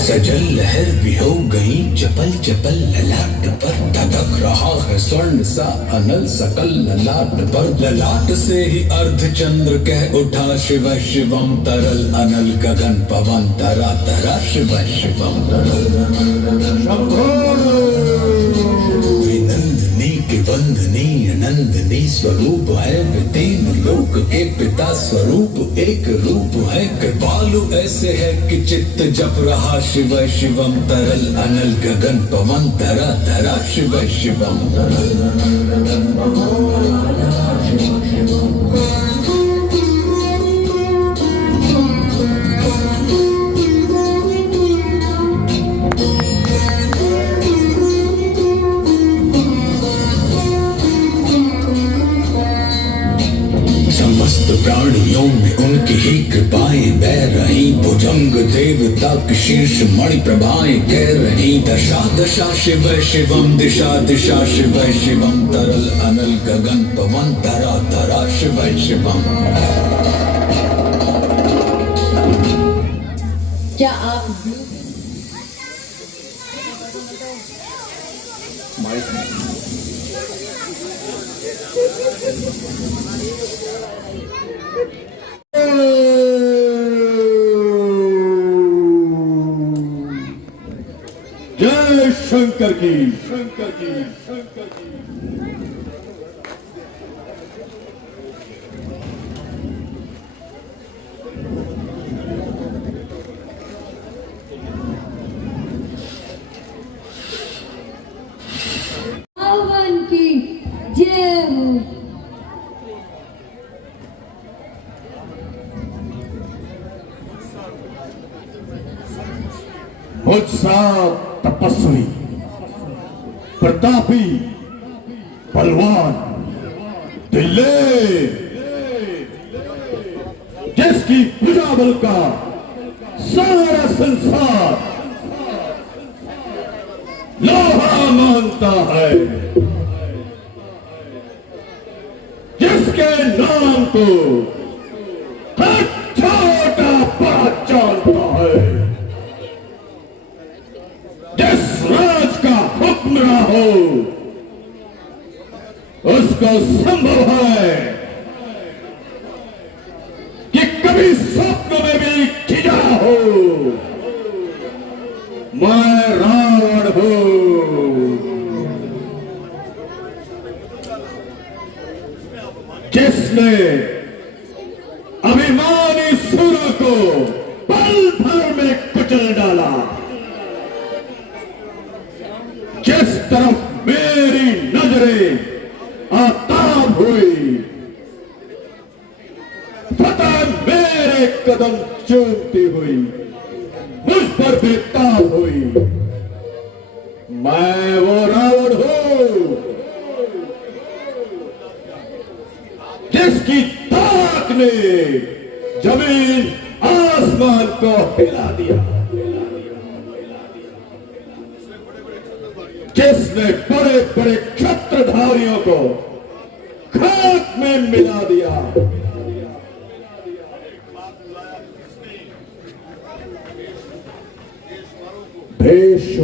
सजल लहर भी हो गई चपल चपल ललाट पर, धधक रहा है स्वर्ण सा अनल सकल ललाट पर। ललाट से ही अर्ध चंद्र कह उठा शिव शिवम तरल अनल गगन पवन धरा धरा शिव शिवम। विनंदनी के वंदनी अनंदनी स्वरूप है, तीन लोक के पिता स्वरूप एक रूप है। कृपालु ऐसे है कि चित्त जप रहा शिव शिवम तरल अनल गगन पवन धरा धरा शिव शिवम। समस्त प्राणियों में उनकी ही कृपाएं बह रही, भुजंग देवता की शीर्ष मणि प्रभाएं कह रही। दशा दशा शिव शिवम दिशा दिशा शिव शिवम तरल अनल गगन पवन धरा धरा शिव शिवम। क्या आप जय शंकर की, शंकर की, शंकर की। भगवान की जय हो। मुझ सा तपस्वी प्रतापी बलवान दिल्ले जिसकी भुजा बल का सारा संसार लोहा मानता है, जिसके नाम को हर छोटा बड़ा जानता है, जिस राज का हुक्म रहा हो उसको संभव है कि कभी स्वप्न में भी खिजा हो मैं रावण हूं। जिसने अभिमानी सुर को पल भर में कुचल डाला, जिस तरफ मेरी नजरें आताब हुई, फतह मेरे कदम चूमती हुई, मुझ पर बेताब हुई। मैं वो रावण हूं जिसकी ताक ने जमीन आसमान को हिला दिया, जिसने बड़े बड़े क्षत्रधारियों को खाक में मिला दिया।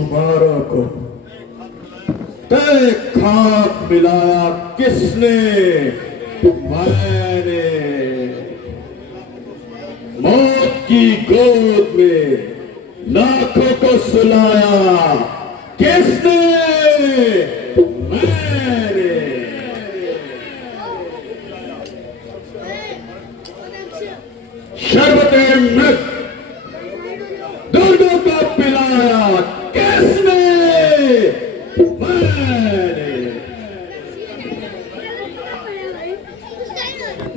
बेशुमारों को तेरे खाक मिलाया किसने? मैंने। मौत की गोद में लाखों को सुलाया किसने? मैंने। शरबते मृत दूधों को पिलाया किसने? मैंने।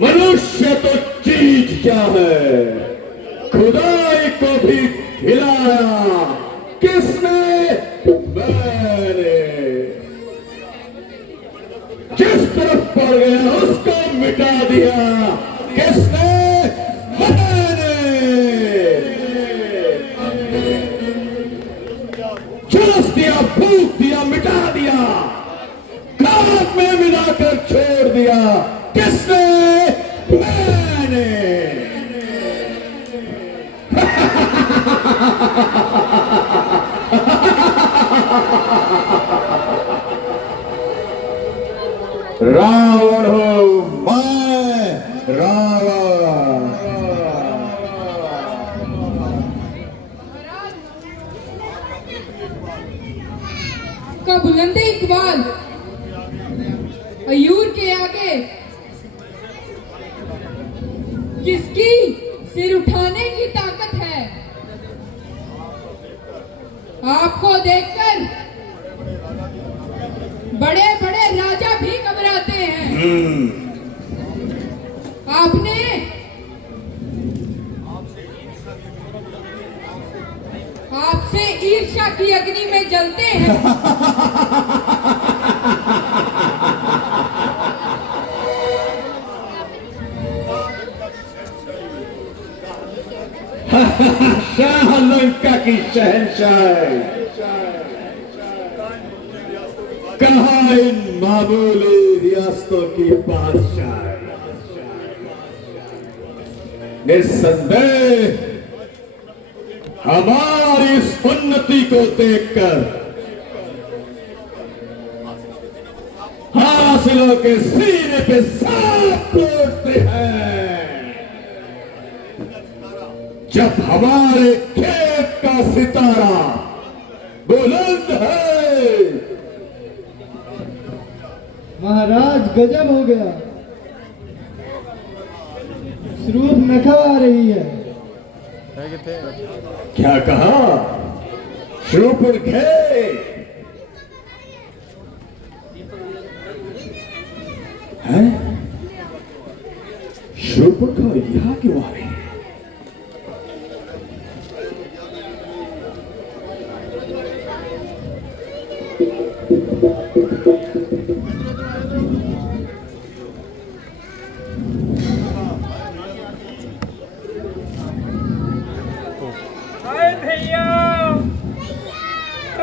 मनुष्य तो चीज क्या है, खुदाई को भी खिलाया किसने? मैंने। जिस तरफ पड़ गया उसको मिटा दिया किसने? मैंने। झुलस दिया, फूंक दिया, मिटा दिया, खाक में मिलाकर छोड़ दिया किसने? मैंने। रावण हो मैं, रावण। का बुलंदे इकबाल अयूर के आगे किसकी सिर उठाने की ताकत है? आपको देखकर बड़े बड़े राजा भी घबराते हैं। आपने आपसे ईर्ष्या की अग्नि में जलते हैं। शाह लंका की शहंशाह, कहा इन मामूली रियासतों की बादशाह। निस्संदेह हमारी इस उन्नति को देखकर हासिलों के सीने पे सांप तोड़ते हैं। जब हमारे खेत का सितारा बुलंद है। महाराज गजब हो गया, स्वरूप नखा आ रही है। क्या कहा? शूरपुरखे है? शूरपुरखा यहाँ क्यों आ रही है? भैया,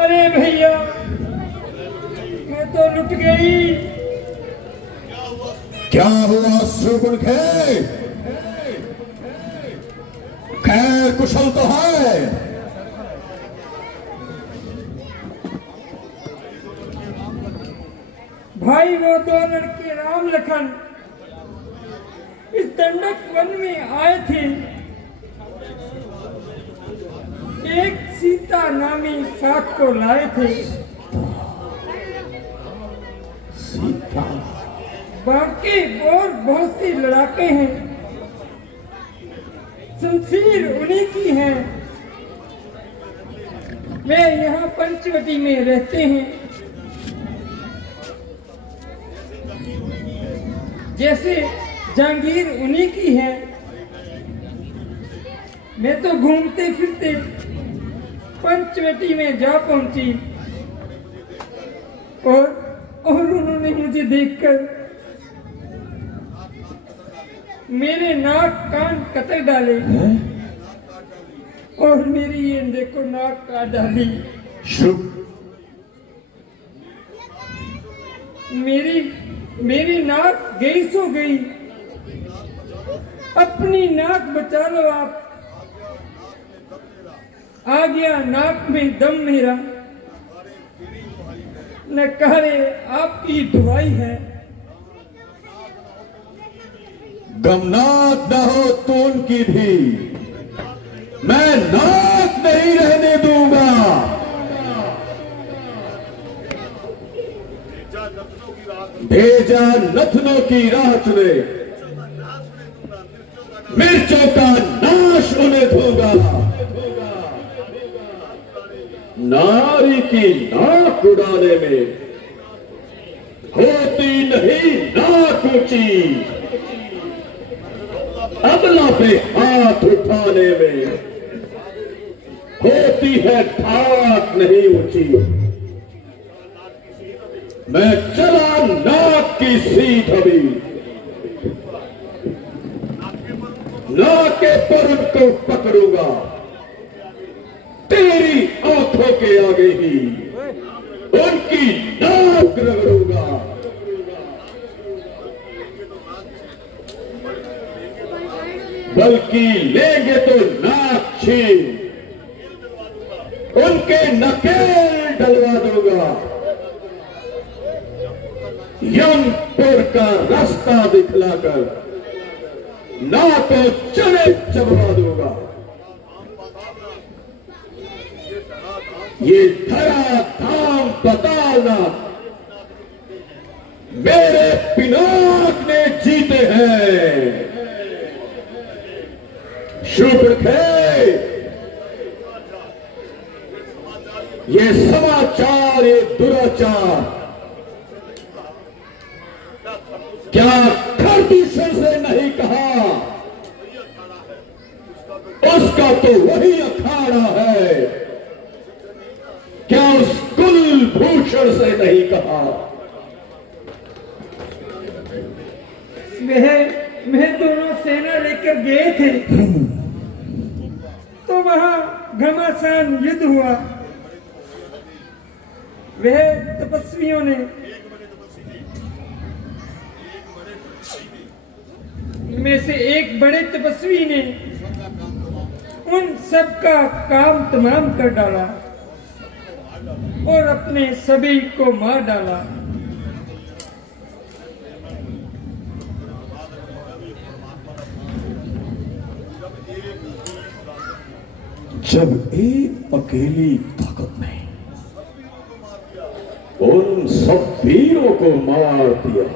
अरे भैया, मैं तो लुट गई। क्या हुआ शूरपुरखे? खैर कुशल तो है? भाई वो दो लड़के राम लखन इस दंडक वन में आए थे। एक सीता नामी साथ को लाए थे। सीता? बाकी और बहुत सी लड़ाके हैं, शमशीर उन्हीं की है। वे यहाँ पंचवटी में रहते हैं। जैसे जहांगीर उन्हीं की है। मैं तो घूमते फिरते पंचवटी में जा पहुंची और उन्होंने मुझे देखकर मेरे नाक कान कतर डाले और मेरी ये देखो नाक काट डाली। मेरी नाक गई सो गई। अपनी नाक बचा लो आप। आ गया नाक में दम मेरा। न कहरे आपकी दुआई है। गमनाक न हो तो उनकी भी मैं नाक नहीं रहने दूंगा। भेजा नथनों की राह चुने, मिर्चों का नाश उन्हें दूंगा। नारी की नाक उड़ाने में होती नहीं नाक ऊंची, अबला पे हाथ उठाने में होती है ठाक नहीं ऊंची। मैं चला नाक की सीध अभी, नाके पर उनको पकड़ूंगा, तेरी आंखों के आगे ही उनकी नाक रगड़ूंगा। बल्कि लेंगे तो नाक छीन, उनके नकेल डलवा दूंगा। यमपुर का रास्ता दिखलाकर नाकों चने चबवा दूंगा। ये धरा धाम बताना मेरे पिनाक ने जीते हैं। शूद्रखे, ये समाचार, ये दुराचार क्या खरदूषण से नहीं कहा? उसका तो वही अखाड़ा है। क्या उस कुलभूषण से नहीं कहा? वह दोनों सेना लेकर गए थे तो वहां घमासान युद्ध हुआ। वह तपस्वियों ने में से एक बड़े तपस्वी ने उन सब का काम तमाम कर डाला और अपने सभी को मार डाला। जब एक अकेली ताकत ने उन सब वीरों को मार दिया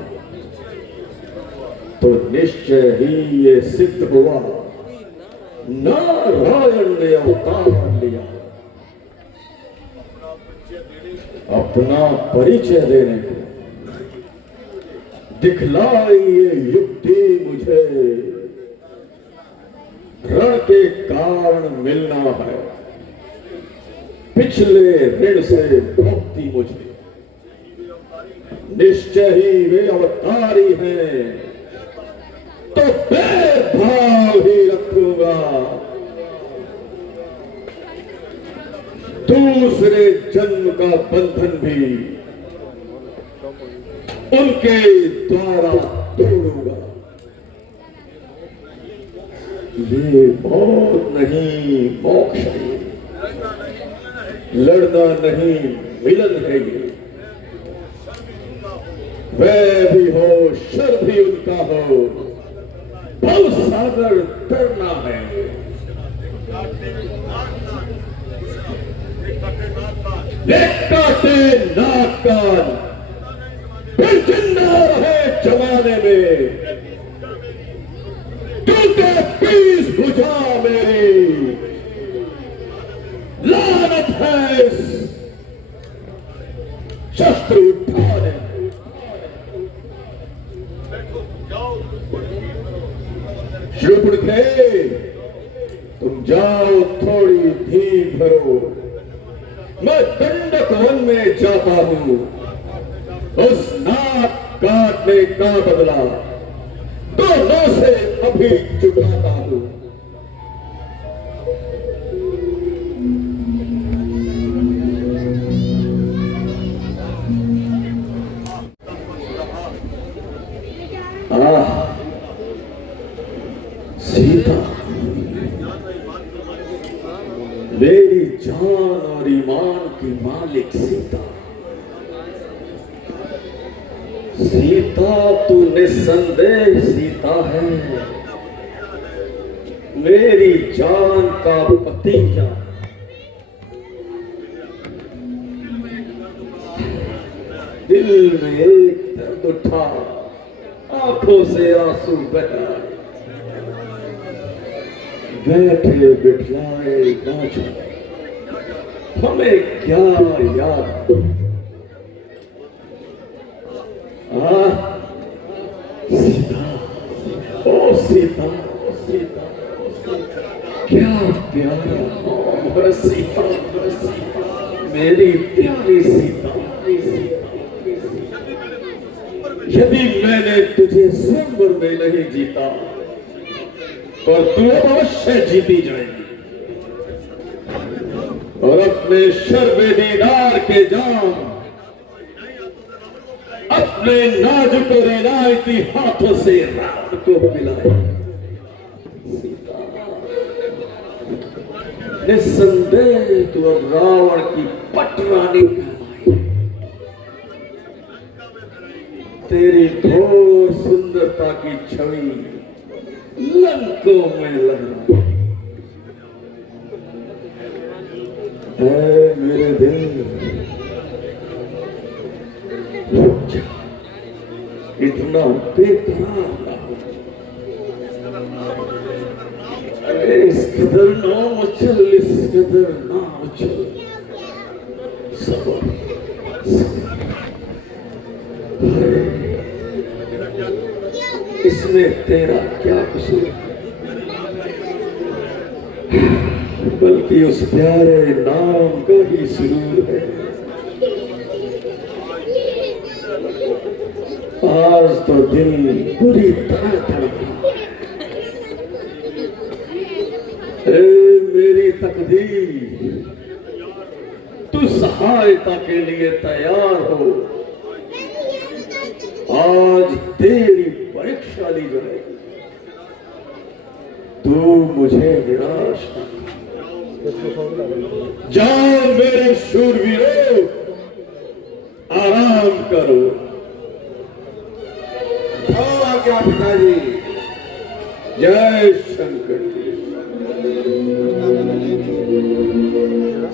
तो निश्चय ही ये सिद्ध हुआ नारायण ने अवतार लिया। अपना परिचय देने को दिखलाई ये युक्ति मुझे, रण के कारण मिलना है, पिछले ऋण से मुक्ति मुझे। निश्चय ही वे अवतारी हैं तो भेदभाव ही रखूंगा। दूसरे जन्म का बंधन भी उनके द्वारा तोड़ूंगा। ये मौत नहीं मोक्ष है, लड़ना नहीं मिलन है। ये वह भी हो शर भी उनका हो, भव सागर तरना है। काटे नाक कान फिर जिंदा रहे जमाने में, टूटे पीस बुझा मेरी लानत है इस शस्त्र उठाने। शुभ्रखे, तुम जाओ थोड़ी धीर धरो, मैं दंडक वन में जाता हूं। उस नाक काटने का बदला दोनों से अभी चुकाता हूं। सीता, मेरी जान और ईमान की मालिक सीता, सीता तू निस्संदेह सीता है, मेरी जान का भतीजा। दिल में एक दर्द उठा, आंखों से आंसू बहा, बैठे बिठलाए ना जाए, हमें क्या याद। सीता, ओ सीता, सीता, क्या प्यारा नाम सीता, मेरी प्यारी सीता। यदि मैंने तुझे स्वयंवर में नहीं जीता, तो तू अवश्य जीती जाएगी, और अपने शर्बे दीदार के जाम अपने नाजुक रिलायती हाथों से राम को पिलाए। निस्संदेह तू अब रावण की पटरानी कहलाई। तेरी घोर सुंदरता की छवि लंकों में लहरा। है मेरे दिल, इतना बेकरार ना हो। अरे इस कदर ना उछल, इस कदर ना उछल। सबर, इसमें तेरा क्या कसूर, बल्कि उस प्यारे नाम का ही सुरूर है। आज तो दिल बुरी तरह तड़पा। मेरी तकदीर, तू सहायता के लिए तैयार हो। आज तेरी परीक्षा ली जाएगी। तू मुझे निराश न कर। जाओ मेरे शूरवीरों, आराम करो। क्या पिताजी? जय शंकर।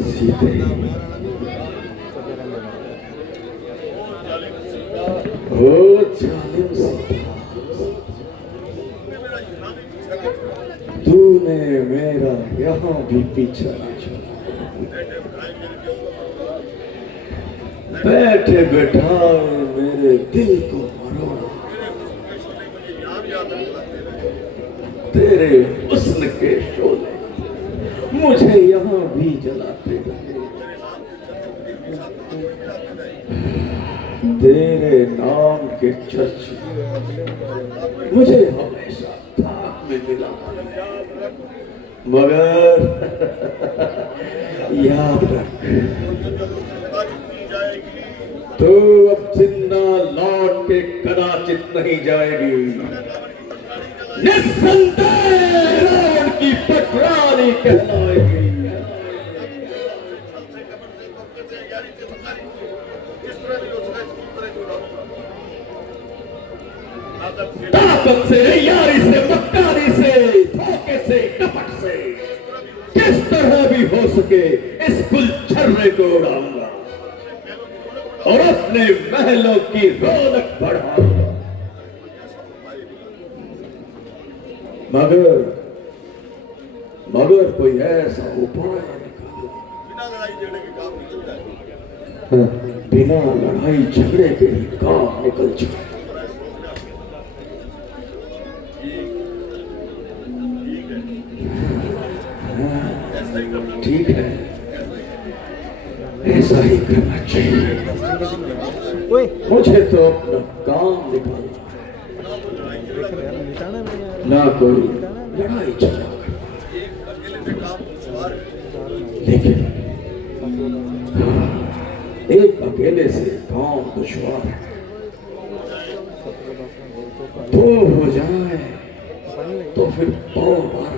सीते, ओ जालिम सीता, तूने मेरा यहाँ भी पीछा नहीं छोड़ा। बैठे बैठाए मेरे दिल को मरोड़ा। तेरे हुस्न के शोले मुझे यहाँ भी जलाते रहे। तेरे नाम के चर्चे मुझे हमेशा थाक में मिला, मगर याद रख, तू अब जिंदा लौट के कदाचित नहीं जाएगी। निस्संदेह रावण की पटरानी कहलाएगी। ताकत से, यारी से, मक्कारी से, धोखे से, कपट से, किस तरह भी हो सके इस गुलछर्रे को उड़ाऊंगा और अपने महलों की रौनक बढ़ाऊंगा। मगर कोई ऐसा उपाय निकालो बिना लड़ाई झगड़े के ही काम निकल जाए। ठीक है, ऐसा ही करना चाहिए। मुझे तो अपना काम निकालना ना कोई लड़ाई झगड़ा, लेकिन एक अकेले से काम दुश्वार है। दो हो जाए तो फिर बहुत बार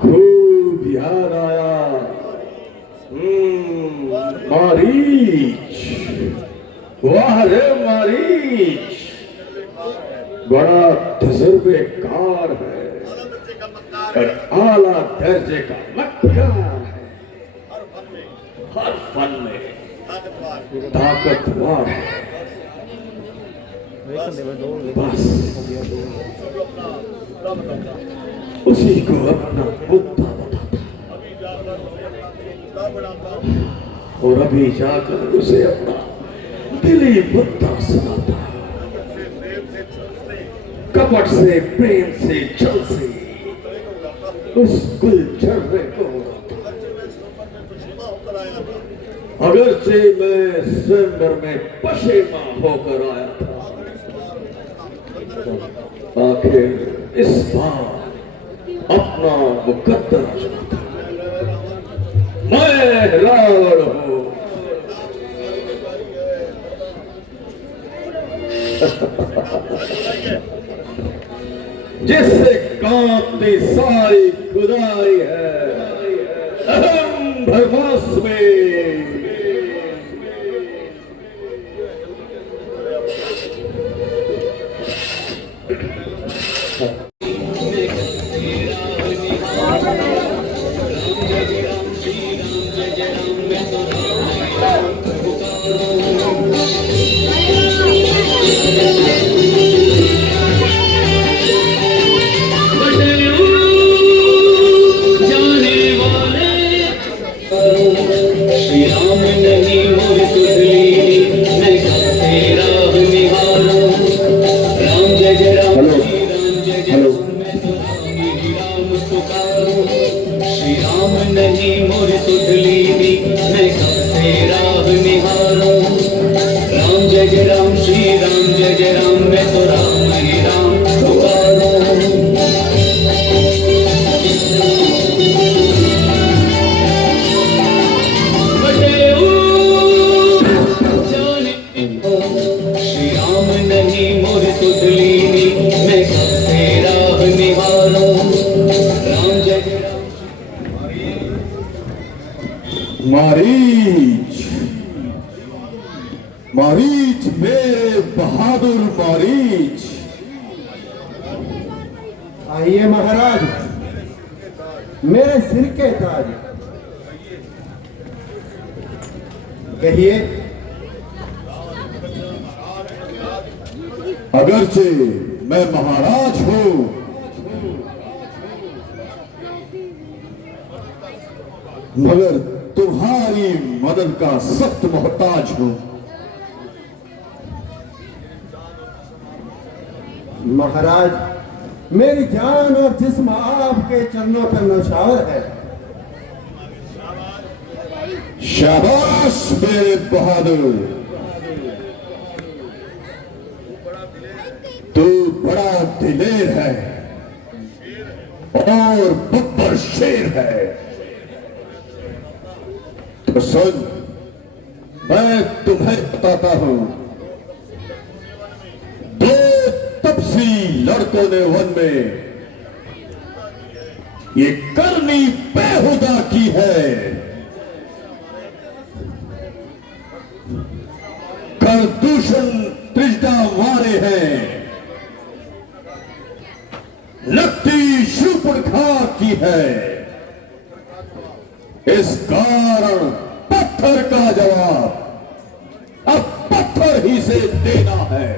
खूब याद आया। वाह रे मारीच, बड़ा तजुर्बेकार है और आला दर्जे का मक्कार है, हर फन में ताकतवर है। बस उसी को अपना बुद्धा बताता और अभी जाकर उसे अपना दिली बुद्धा सुनाता। कपट से, प्रेम से, छल से उस गुलछर्रे को अगरचे मैं स्वयंवर में पशेमा होकर आया था, आखिर इस बार अपना मुकद्दर चुनता। मैं रावण हूं। जिससे कांपती सारी खुदाई है, अहम ब्रह्मास्मि। मारीच, मारीच मेरे बहादुर मारीच। आइए महाराज, मेरे सिर के ताज, कहिए। अगरचे मैं महाराज हूं, मगर तुम्हारी मदद का सख्त मोहताज हूं। महाराज, मेरी जान और जिस्म आपके चरणों पर नौशावर है। शाबाश मेरे बहादुर, तू बड़ा दिलेर है और बब्बर शेर है। तो सुन, मैं तुम्हें बताता हूं। दो तपसी लड़कों ने वन में ये करनी बेहुदा की है। करदूषण त्रिजटा मारे हैं, नकटी शूर्पणखा की है। इस कारण पत्थर का जवाब अब पत्थर ही से देना है।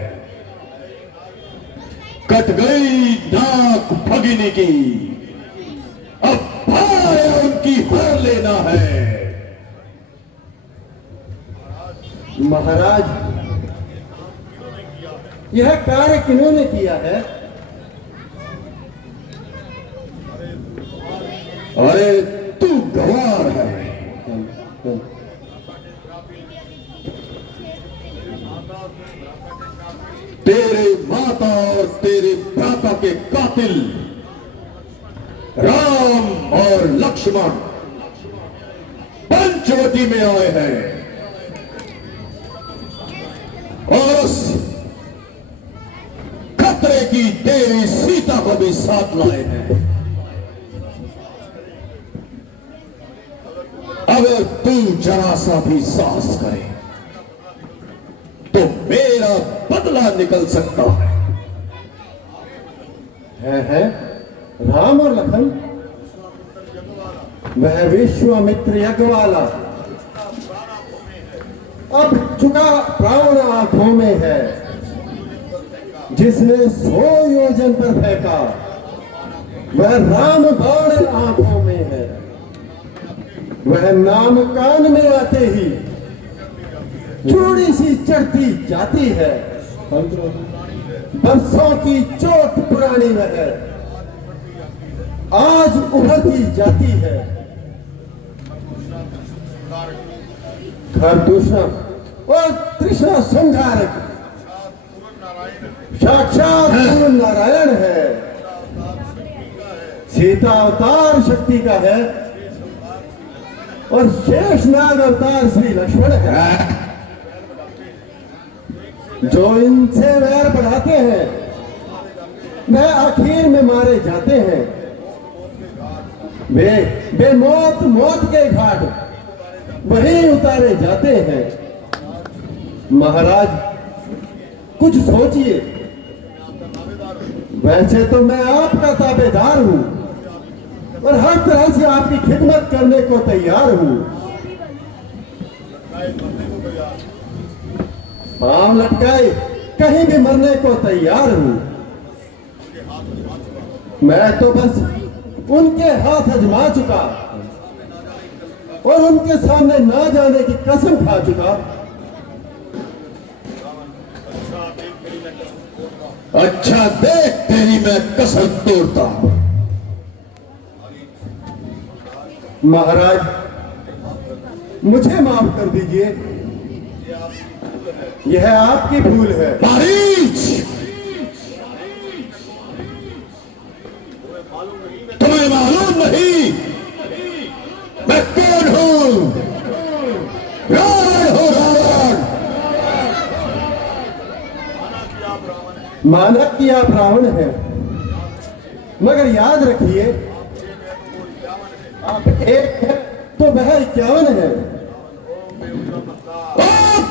कट गई नाक भगिनी की, अब भार उनकी हर लेना है। महाराज, यह कार्य किन्होंने किया है? अरे तू गवार है। तेरे माता और तेरे भ्राता के कातिल राम और लक्ष्मण पंचवटी में आए हैं और उस खतरे की देवी सीता को भी साथ लाए हैं। अगर तू जरा सा भी साहस करे तो मेरा बदला निकल सकता है राम और लखन, वह विश्वामित्र यज्ञ वाला अब चुका प्राण आंखों में है, जिसने 100 योजन पर फेंका वह राम बाण आंखों में है। वह नाम कान में आते ही चूड़ी सी चढ़ती जाती है, बरसों की चोट पुरानी वह आज उभरती जाती है। घर दूसरा और तृष्णा संहारक साक्षात गुरु नारायण है, सीता अवतार शक्ति का है और शेषनाग अवतार श्री लक्ष्मण है। जो इनसे वैर बढ़ाते हैं वह आखिर में मारे जाते हैं। वे मौत के घाट वहीं उतारे जाते हैं। महाराज कुछ सोचिए, वैसे तो मैं आपका ताबेदार हूं और हर तरह से आपकी खिदमत करने को तैयार हूं। पांव लटकाए कहीं भी मरने को तैयार हूं। मैं तो बस उनके हाथ आजमा चुका और उनके सामने ना जाने की कसम खा चुका। अच्छा देख तेरी मैं कसम तोड़ता हूं। महाराज मुझे माफ कर दीजिए, यह आपकी भूल है। मारीच, तुम्हें मालूम नहीं मैं कौन हूं? रावण हो रावण। मानक की आप रावण हैं, मगर याद रखिए आप एक है तो वह 51 है।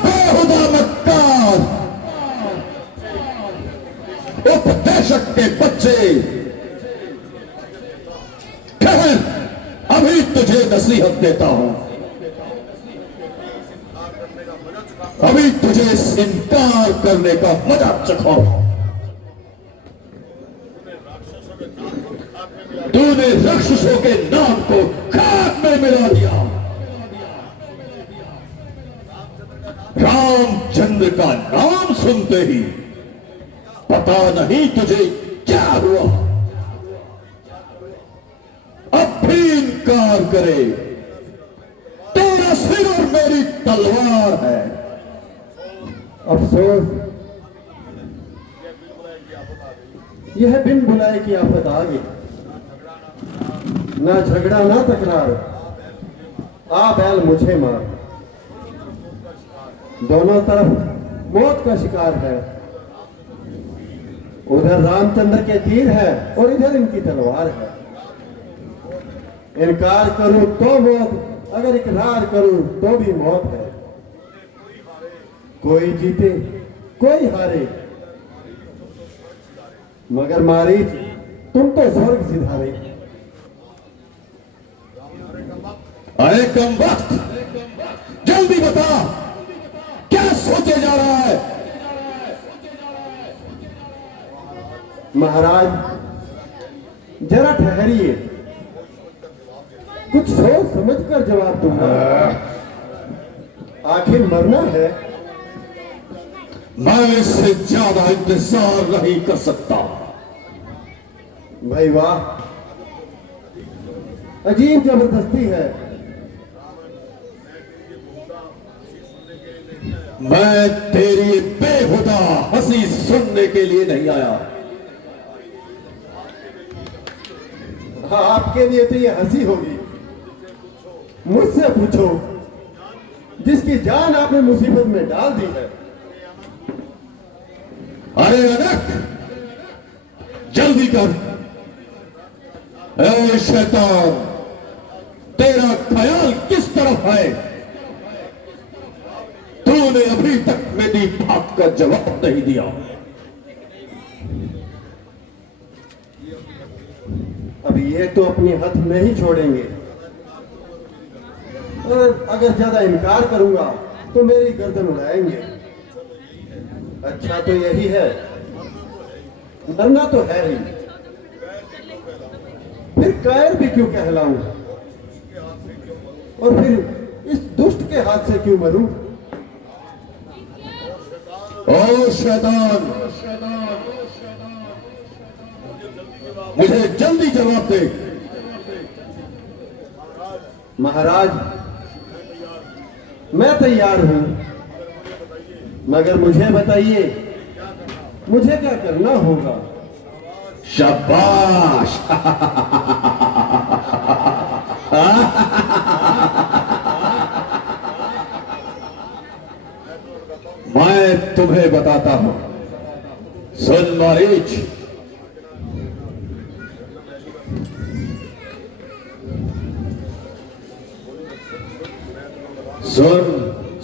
बेहुदा मक्कार, उपदेशक के बच्चे, ठहर, अभी तुझे नसीहत देता हूं। अभी तुझे इनकार करने का मजा चखाऊं। तूने राक्षसों के नाम को खाक में मिला दिया। रामचंद्र का नाम सुनते ही पता नहीं तुझे क्या हुआ। अब भी इनकार करे, तेरा सिर और मेरी तलवार है। अफसोस यह बिन बुलाए की आफत आ गई। ना झगड़ा ना तकरार, आ बैल मुझे मार। दोनों तरफ मौत का शिकार है। उधर रामचंद्र के तीर है और इधर इनकी तलवार है। इनकार करूं तो मौत, अगर इकरार करूं तो भी मौत है। कोई जीते कोई हारे, मगर मारीच तुम तो स्वर्ग सिधारे। अरे कम वक्त, जल्दी बता क्या सोचे जा रहा है? महाराज जरा ठहरिए, कुछ सोच समझ कर जवाब दूंगा। आखिर मरना है। मैं इससे ज्यादा इंतजार नहीं कर सकता। भाई वाह, अजीब जबरदस्ती है। मैं तेरी बेहुदा हंसी सुनने के लिए नहीं आया। हाँ, आपके लिए तो ये हंसी होगी। मुझसे पूछो, जिसकी जान आपने मुसीबत में डाल दी है। अरे अनक, जल्दी कर। ए शैतान, तेरा ख्याल किस तरफ है? तूने अभी तक मेरी का जवाब नहीं दिया। अब ये तो अपने हाथ में ही छोड़ेंगे, और अगर ज्यादा इनकार करूंगा तो मेरी गर्दन उड़ाएंगे। अच्छा तो यही है, डरना तो है ही, फिर कायर भी क्यों कहलाऊं, और फिर इस दुष्ट के हाथ से क्यों मरूं? ओ शैतान, मुझे जल्दी जवाब दे। महाराज मैं तैयार हूं, मगर मुझे बताइए मुझे क्या करना होगा? शाबाश। मैं तुम्हें बताता हूं। सुन मारीच, सुन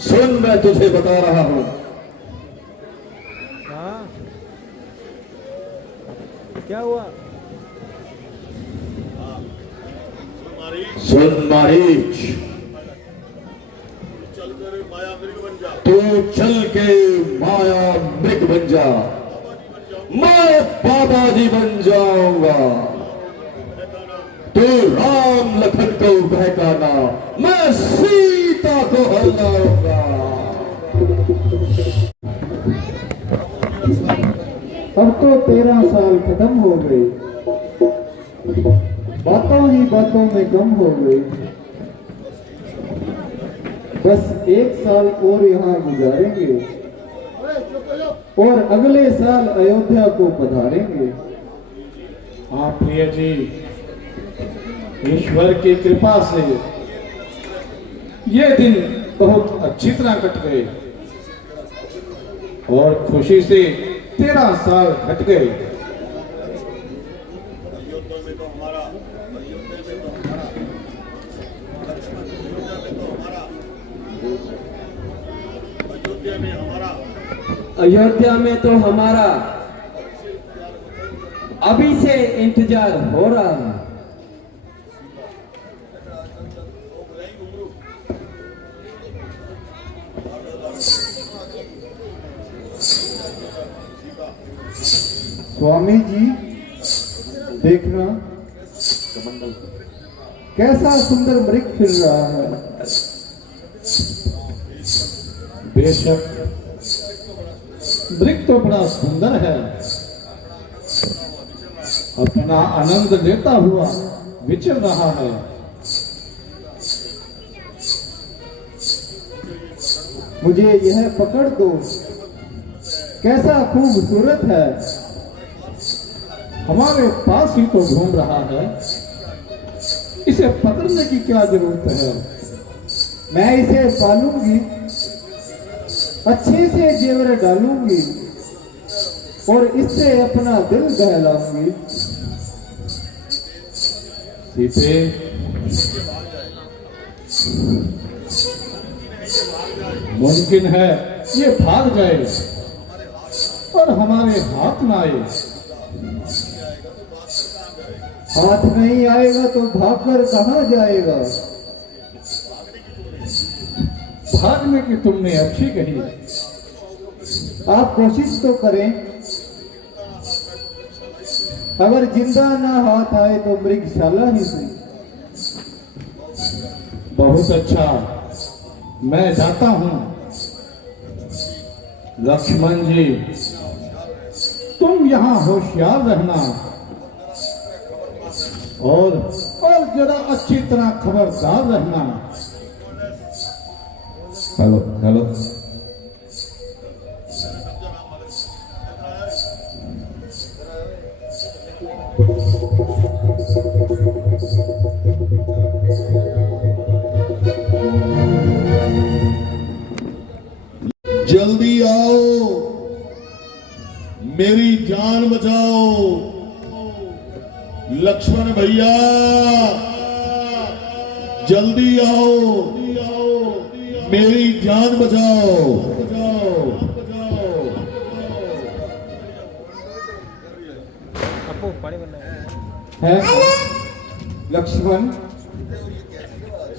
सुन, मैं तुझे बता रहा हूं। क्या हुआ? सुन मारीच, तू चल के माया मृग बन जा, मैं बाबा जी बन जाऊंगा। तू राम लखन को बहकाना, मैं सीता को हल्लाऊंगा। अब तो 13 साल खत्म हो गए, बातों ही बातों में गम हो गए। बस 1 साल और यहाँ गुजारेंगे और अगले साल अयोध्या को पधारेंगे। हाँ प्रिय जी, ईश्वर की कृपा से ये दिन बहुत अच्छी तरह कट गए और खुशी से 13 साल घट गए। अयोध्या में तो हमारा अभी से इंतजार हो रहा है। स्वामी जी देखना, कैसा सुंदर मृग फिर रहा है। बेशक मृग तो बड़ा सुंदर है, अपना आनंद लेता हुआ विचर रहा है। मुझे यह पकड़ दो, कैसा खूबसूरत है, हमारे पास ही तो घूम रहा है, इसे पकड़ने की क्या जरूरत है। मैं इसे पालूंगी, अच्छे से जेवर डालूंगी और इससे अपना दिल बहलाऊंगी। सीते, मुमकिन है ये भाग जाए और हमारे हाथ ना आए। हाथ नहीं आएगा तो भागकर कहां जाएगा। भागने की तुमने अच्छी कही, आप कोशिश तो करें। अगर जिंदा ना हाथ आए तो मृगशाला ही सही। बहुत अच्छा, मैं जाता हूं। लक्ष्मण जी, तुम यहां होशियार रहना और जरा अच्छी तरह खबरदार रहना। हेलो हेलो, जल्दी आओ, मेरी जान बचाओ। लक्ष्मण भैया जल्दी आओ, मेरी जान बचाओ। है लक्ष्मण,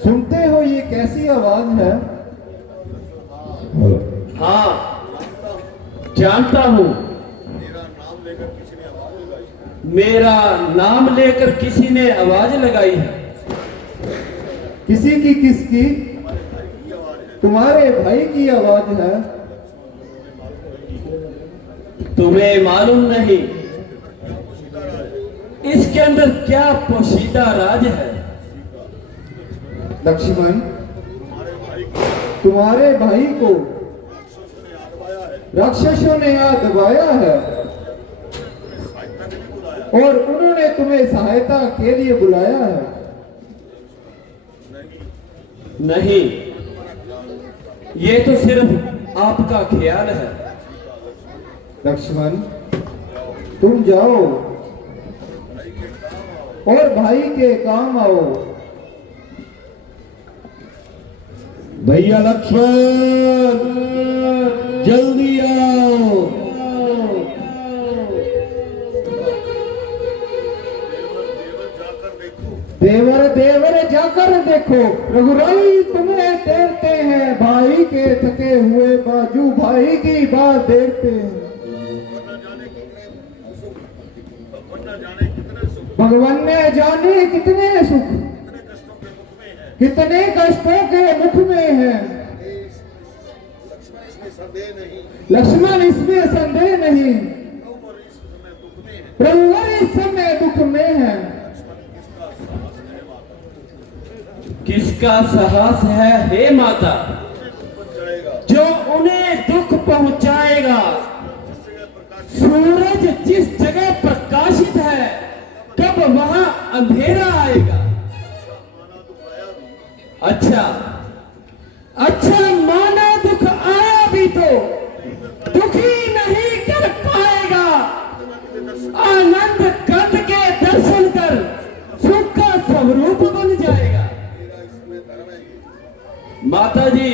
सुनते हो ये कैसी आवाज है? हाँ, जानता हूं। मेरा नाम लेकर किसी ने आवाज लगाई है। किसी की? किसकी? तुम्हारे भाई की आवाज है। तुम्हें मालूम नहीं इसके अंदर क्या पोशीदा राज है? लक्ष्मण, तुम्हारे भाई को राक्षसों ने यहाँ दबाया है और उन्होंने तुम्हें सहायता के लिए बुलाया है। नहीं, ये तो सिर्फ आपका ख्याल है। लक्ष्मण, तुम जाओ और भाई के काम आओ। भैया लक्ष्मण, जल्दी आओ। देवर देवर जाकर देखो, रघुराई तुम्हें देखते हैं। भाई के थके हुए बाजू भाई की बात देखते हैं। भगवान ने जाने कितने सुख, कितने कष्टों के मुख में है। लक्ष्मण, इसमें संदेह नहीं, प्रभुवर इस समय दुख में है। किसका साहस है हे माता, जो उन्हें दुख पहुंचाएगा? सूरज जिस जगह प्रकाशित है, कब वहां अंधेरा आएगा? अच्छा, माना दुख आया भी तो दुखी नहीं कर पाएगा। आनंद कंद के दर्शन कर सुख का स्वरूप बन जाएगा। माता जी,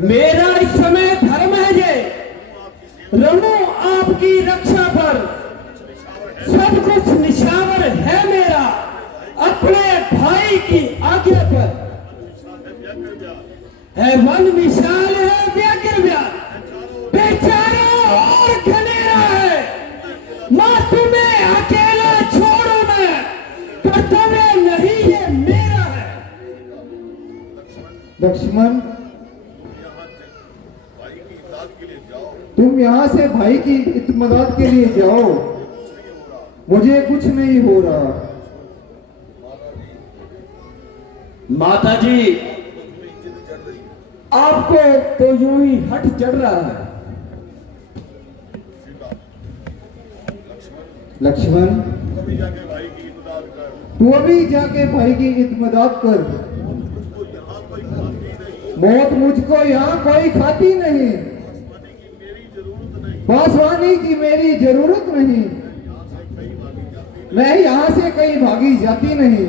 मेरा इस समय धर्म है ये, रहूं आपकी रक्षा पर। सब कुछ निशावर है मेरा, अपने भाई की आज्ञा पर। है वन विशाल है व्याघ्र व्याघ्र, बेचारा और घनेरा है। मां तुम्हें अकेला छोड़ू मैं, कर्तव्य नहीं ये मेरा है। लक्ष्मण, तुम यहाँ से भाई की इत्मदाद के लिए जाओ, मुझे कुछ नहीं हो रहा। माता जी, आपको तो यूं ही हट चढ़ रहा है। लक्ष्मण, तू अभी जाके भाई की इत्मदाद कर। मौत मुझको यहाँ कोई खाती नहीं, बांसवानी की मेरी जरूरत नहीं। मैं यहाँ से कहीं भागी जाती नहीं।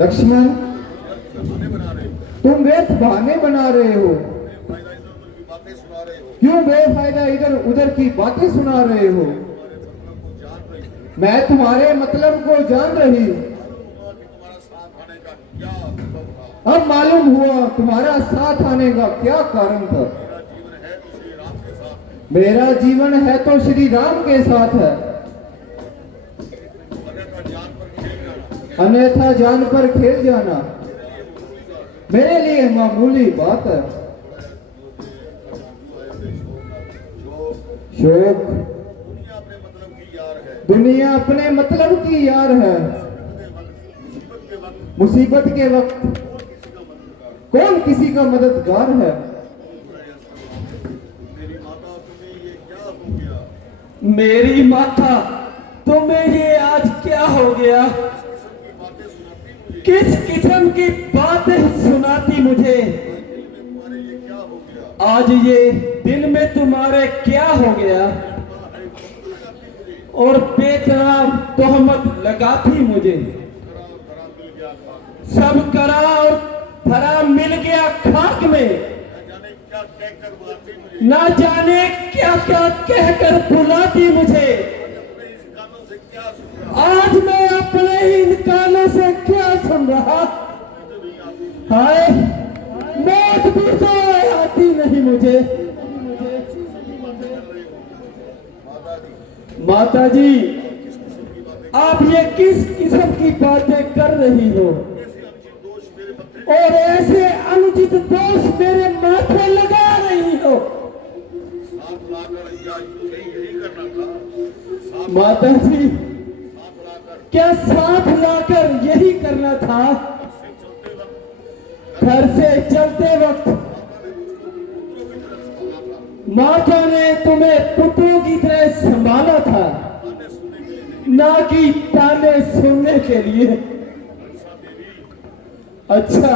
लक्ष्मण, तुम व्यर्थ बहाने बना रहे हो। क्यों बेफायदा इधर उधर की बातें सुना रहे हो? मैं तुम्हारे मतलब को जान रही। अब मालूम हुआ तुम्हारा साथ आने का क्या कारण था। मेरा जीवन है तो श्री राम के साथ है, अन्यथा जान पर खेल जाना मेरे लिए मामूली बात है। शोक, दुनिया अपने मतलब की यार है। मुसीबत के वक्त कौन किसी का मददगार है। मेरी माता, तुम्हें ये आज क्या हो गया? किस किस्म की बातें सुनाती मुझे? आज ये दिल में तुम्हारे क्या हो गया? और बेतराम तोहमत लगाती मुझे। सब करा और धरा मिल गया खाक में। ना जाने क्या क्या कहकर बुलाती मुझे। आज मैं अपने ही इन कानों से क्या सुन रहा। हाय मौत भी तो आती नहीं मुझे। माता जी आप ये किस किस्म की बातें कर रही हो और ऐसे अनुचित दोष मेरे माथे लगा रही हो। माता जी क्या साथ लाकर यही करना था। घर से चलते वक्त माता ने तुम्हें पुत्रों की तरह संभाला था, ना कि ताने सुनने के लिए। अच्छा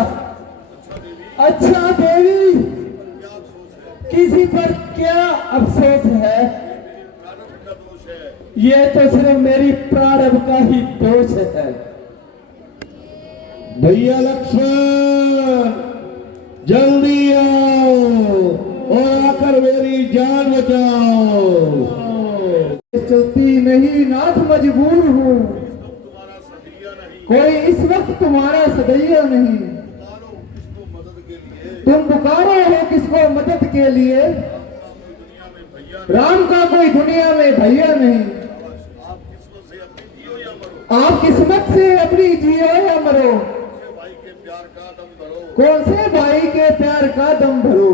अच्छा देवी किसी पर क्या अफसोस है। ये तो सिर्फ मेरी प्रारब्ध का ही दोष है। भैया लक्ष्मण जल्दी आओ और आकर मेरी जान बचाओ। चलती नहीं नाथ मजबूर हूँ, कोई इस वक्त तुम्हारा सदैया नहीं। तुम पुकारो हो किसको मदद के लिए, राम का कोई दुनिया में भैया नहीं। आप किस्मत से अपनी जियो या मरो, कौन से भाई के प्यार का दम भरो।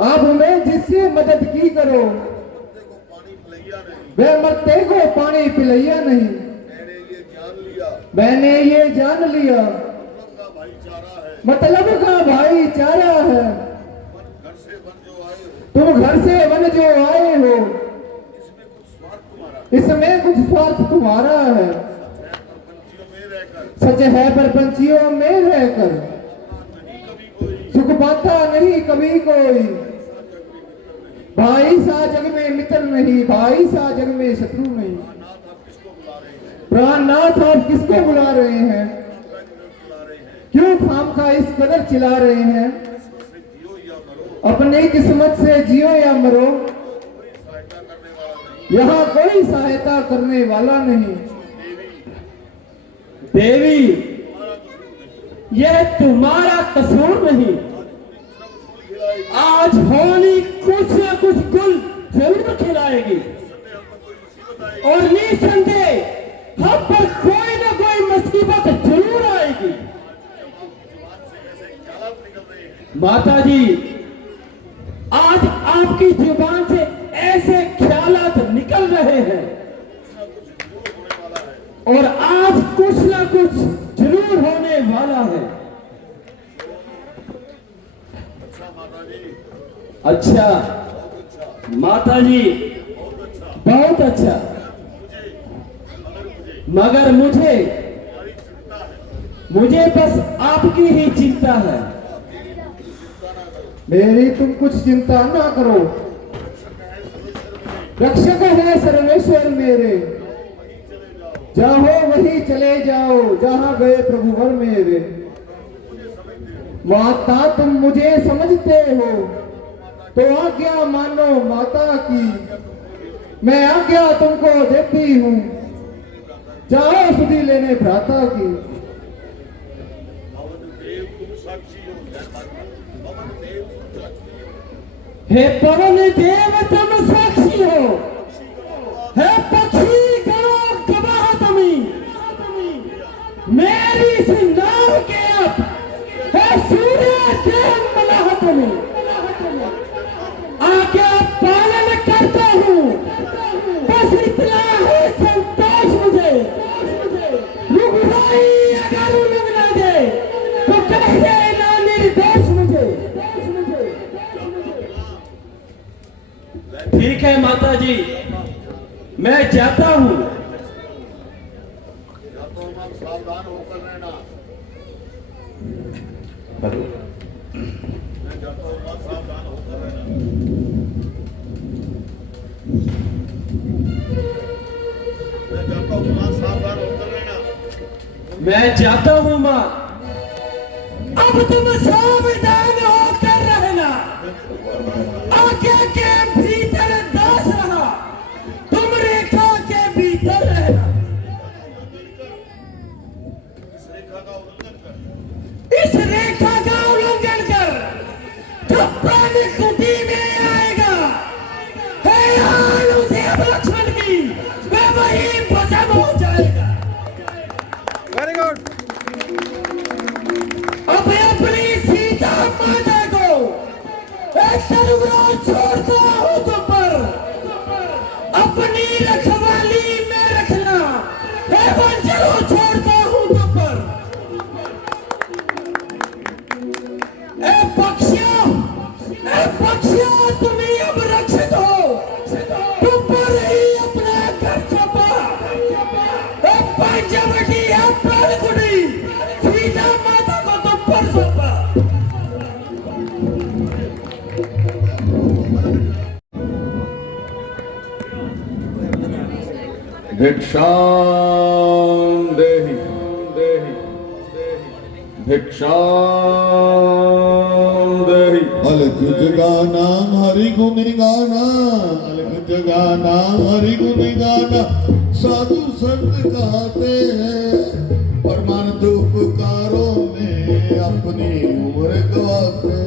आप हमें जिससे मदद की करो, वह मरते को पानी पिलैया नहीं। मैंने ये जान लिया मतलब का भाईचारा है। तुम घर से वन जो आए हो, इसमें कुछ स्वार्थ तुम्हारा है। सच है पर पंछियों में रहकर सुख पाता नहीं कभी कोई। भाई सा जग में मित्र नहीं, भाई सा जग में शत्रु नहीं। प्राणनाथ आप किसको बुला रहे हैं, क्यों खाम का इस कदर चिल्ला रहे हैं। अपनी किस्मत से जियो या मरो, यहाँ कोई सहायता करने वाला नहीं। देवी यह तुम्हारा कसूर नहीं। आज होली कुछ न कुछ गुल जरूर खिलाएगी और निसंदेह हम पर कोई न कोई मुसीबत जरूर आएगी। माता जी आज आपकी जुबान से ऐसे ख्यालात निकल रहे हैं और आज कुछ ना कुछ जरूर होने वाला है। अच्छा माता जी बहुत अच्छा, मगर मुझे बस आपकी ही चिंता है। मेरी तुम कुछ चिंता ना करो, रक्षक है सर्वेश्वर मेरे। जाओ वही चले जाओ जहां गए प्रभु वर मेरे। माता तुम मुझे समझते हो तो आज्ञा मानो माता की, मैं आज्ञा तुमको देती हूँ। जाओ सुधी लेने भ्राता की। हे पवन देव तुम साक्षी हो, हे पक्षी करो गवाह तुमी। मेरी इस नाव के अब है सूर्य के मलाह तुमी। आज्ञा पालन करता हूँ, बस इतना है संतोष मुझे। रुगुराई अगर लग ना दे तो कह देना निर्दोष मुझे। ठीक है माता जी मैं जाता हूँ। सावधान होकर रहना। मैं जाता हूँ, सावधान होकर रहना। मैं जाता हूँ माँ, सावधान होकर रहना। मैं जाता हूँ माँ। अब तुम सावधान हो धागे के भीतर दास रहा, तुम रेखा के भीतर रहना। इस रेखा का उल्लंघन कर जो प्राणी कुटी में आएगा, है यार उसे अवलक्षण की, वह वही भस्म हो जाएगा। Very good. अब अपनी सीता माता को एक तरफ छोड़ता हूं तुम पर, अपनी रखवाली में रखना है, वंचलो छोड़ता हूं तुम पर। ए पक्षियों तुम ही अब रक्षित हो, तुम पर ही अपना घर सौंपा। ए पंचवटी है प्राणकुटी, सीता माता को तुम पर सौंपा। भिक्षां देहि भिक्षां देहि। अलख जगाना हरि गुण गाना, अलख जगाना हरि गुण गाना, साधु संत कहते हैं, परमानंद उपकारों में अपनी उम्र गवाते हैं।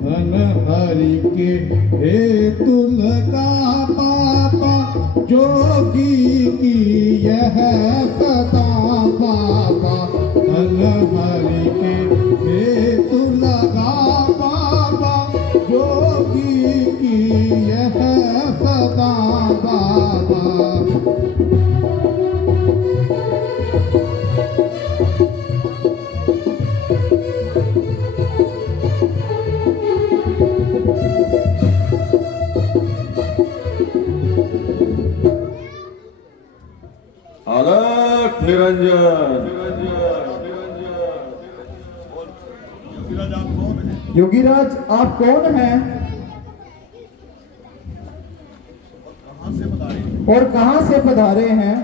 धन हरि के हेतु लगा पापा, जोगी की यह सदा बाबा। धन हरि के हेतु लगा बाबा, जोगी की यह सदा बाबा। अलख निरंजन। योगीराज आप कौन हैं और कहां से पधारे हैं?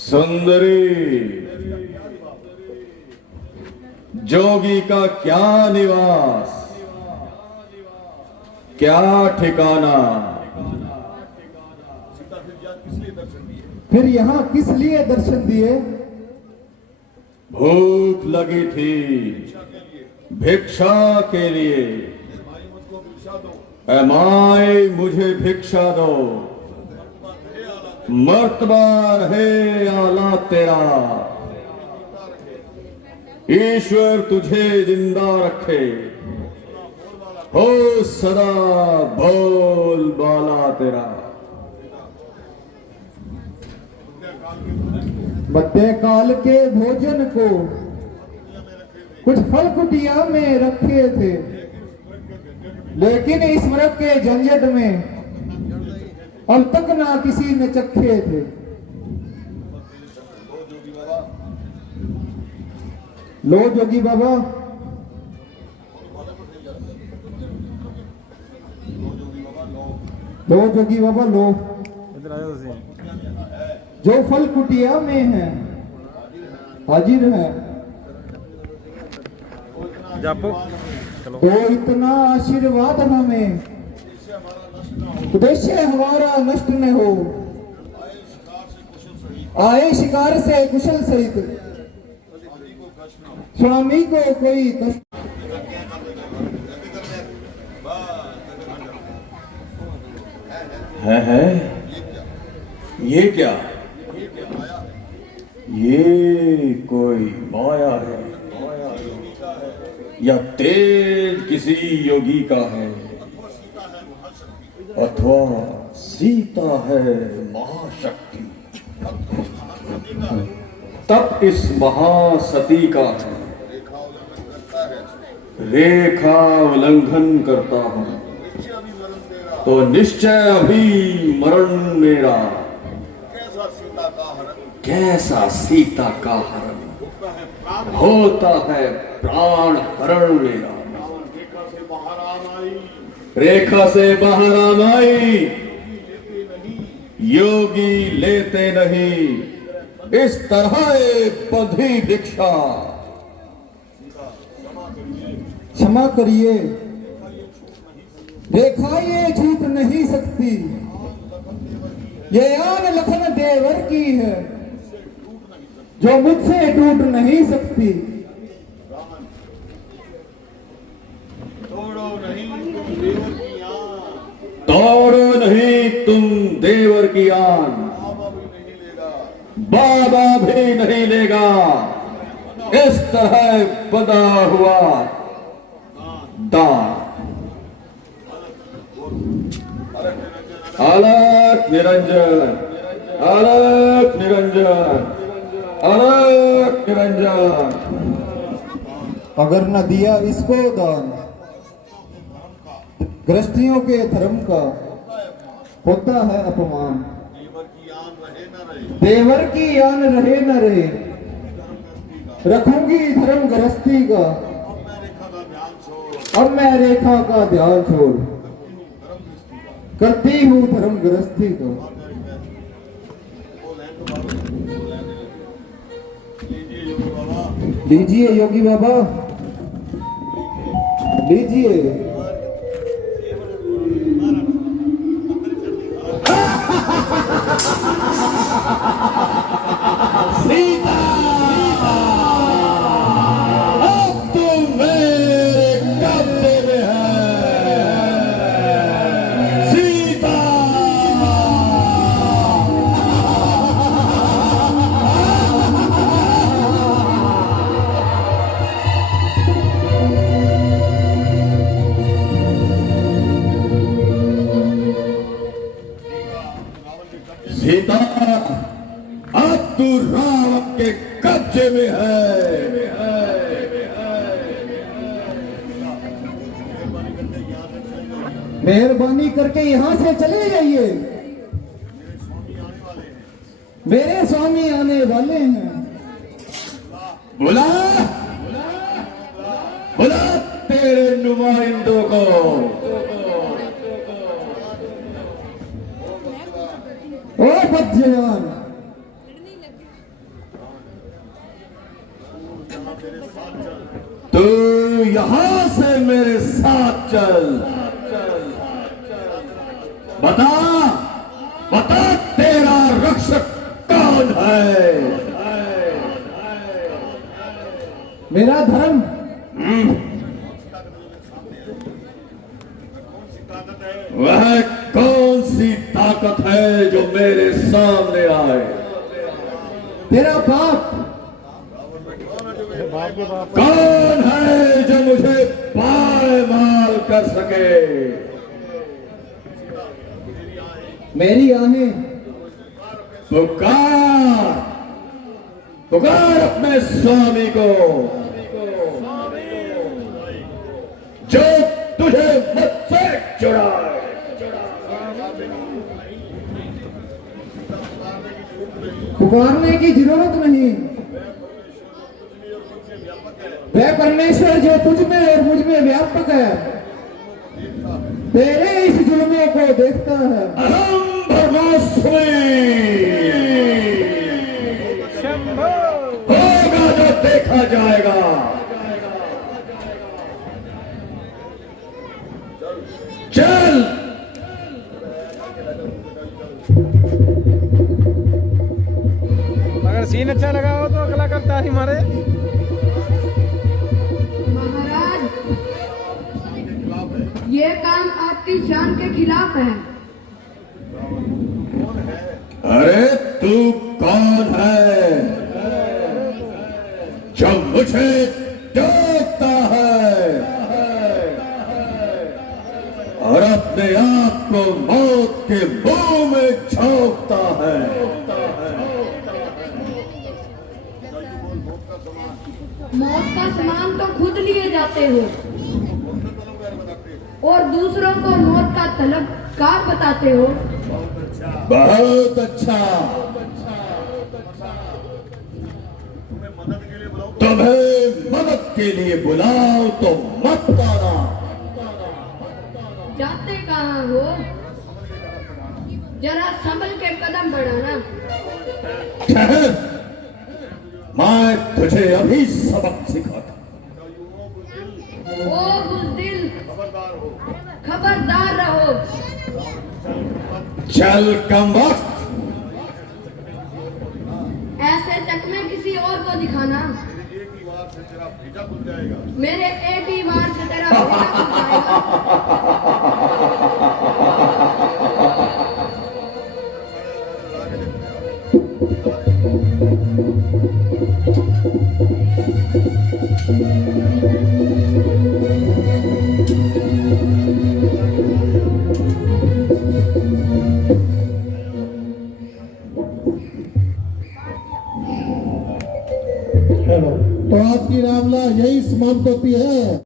सुंदरी, जोगी का क्या निवास, क्या ठिकाना, फिर यहाँ किस लिए दर्शन दिए? भूख लगी थी, भिक्षा के लिए। ऐ माई मुझे भिक्षा दो, मर्तबा है आला तेरा, ईश्वर तुझे जिंदा रखे, हो सदा बोल बाला तेरा। मध्य काल के भोजन को कुछ फल कुटिया में रखे थे, लेकिन इस मृग के झंझट में अब तक ना किसी ने चखे थे। लो जोगी बाबा, लो जोगी बाबा लो, इधर आयो तुसी। जो फल कुटिया में है हाजिर है। जापो चलो। तो इतना आशीर्वाद हमें, उद्देश्य हमारा नष्ट न हो, आए शिकार से कुशल सहित, स्वामी को कोई कष्ट। है ये क्या? ये कोई माया है या तेज किसी योगी का है, अथवा सीता है महाशक्ति। तब इस महासती का है, रेखा उल्लंघन करता हूं, तो निश्चय अभी मरण मेरा। कैसा सीता का हरण होता है प्राण हरण मेरा। रेखा से बाहर आनाई योगी लेते नहीं, इस तरह बंधी भिक्षा। क्षमा करिए, रेखा ये छूट नहीं सकती, ये आन लखन देवर की है जो मुझसे टूट नहीं सकती। तोड़ो नहीं तुम देवर की आन, बाबा भी नहीं लेगा इस तरह बंधा हुआ दान। अलख निरंजन, अलख निरंजन, अलख निरंजन। अगर न दिया इसको दान, गृहस्थियों के धर्म का होता है अपमान। देवर की आन रहे न रहे, रखूंगी धर्म गृहस्थी का, अब मैं रेखा का ध्यान छोड़ करती हूँ धर्म गृहस्थी का। लीजिए योगी बाबा, लीजिए। सीता अब तुम मेरे कब्जे में है। सीता सीता अब तू रावण के कब्जे में है। मेहरबानी करके यहाँ से चले जाइए, मेरे स्वामी आने वाले हैं। बुला बुला तेरे नुमाइंदों को। ओ बदजवान, तू यहां से मेरे साथ चल। बता बता तेरा रक्षक कौन है। मेरा धर्म वह कौन सी ताकत है जो मेरे सामने आए। तेरा बाप कौन है जो मुझे पायमाल कर सके। मेरी आहें पुकार पुकार अपने स्वामी को जो तुझे मुझसे जुड़ाए। पुकारने की जरूरत नहीं, वह परमेश्वर जो तुझ में और मुझ में व्यापक है तेरे इस जुल्मों को देखता है। अहम ब्रह्मास्मि होगा जो देखा जाएगा। चल अगर सीन अच्छा लगा हो तो अगला करता ही मारे। महाराज, ये काम आपकी शान के खिलाफ है। अरे तू कौन है जो मुझे टोकता है और अपने आप को मौत के मुंह में झोंकता है। मौत का सामान तो खुद लिए जाते हो। और दूसरों को मौत का तलबगार बताते हो। बहुत अच्छा। तुम्हें मदद के लिए बुलाओ तो मत आना। जाते कहाँ हो? जरा संभल के कदम बढ़ाना। ठहर, मैं तुझे अभी सबक सिखाता। ओ बुज़दिल, खबरदार रहो। चल कम वक्त। ऐसे चकमे किसी और को दिखाना। मेरे एक ही बार से तेरा भेजा खुल जाएगा। तो आपकी रामला यही समाप्त होती है।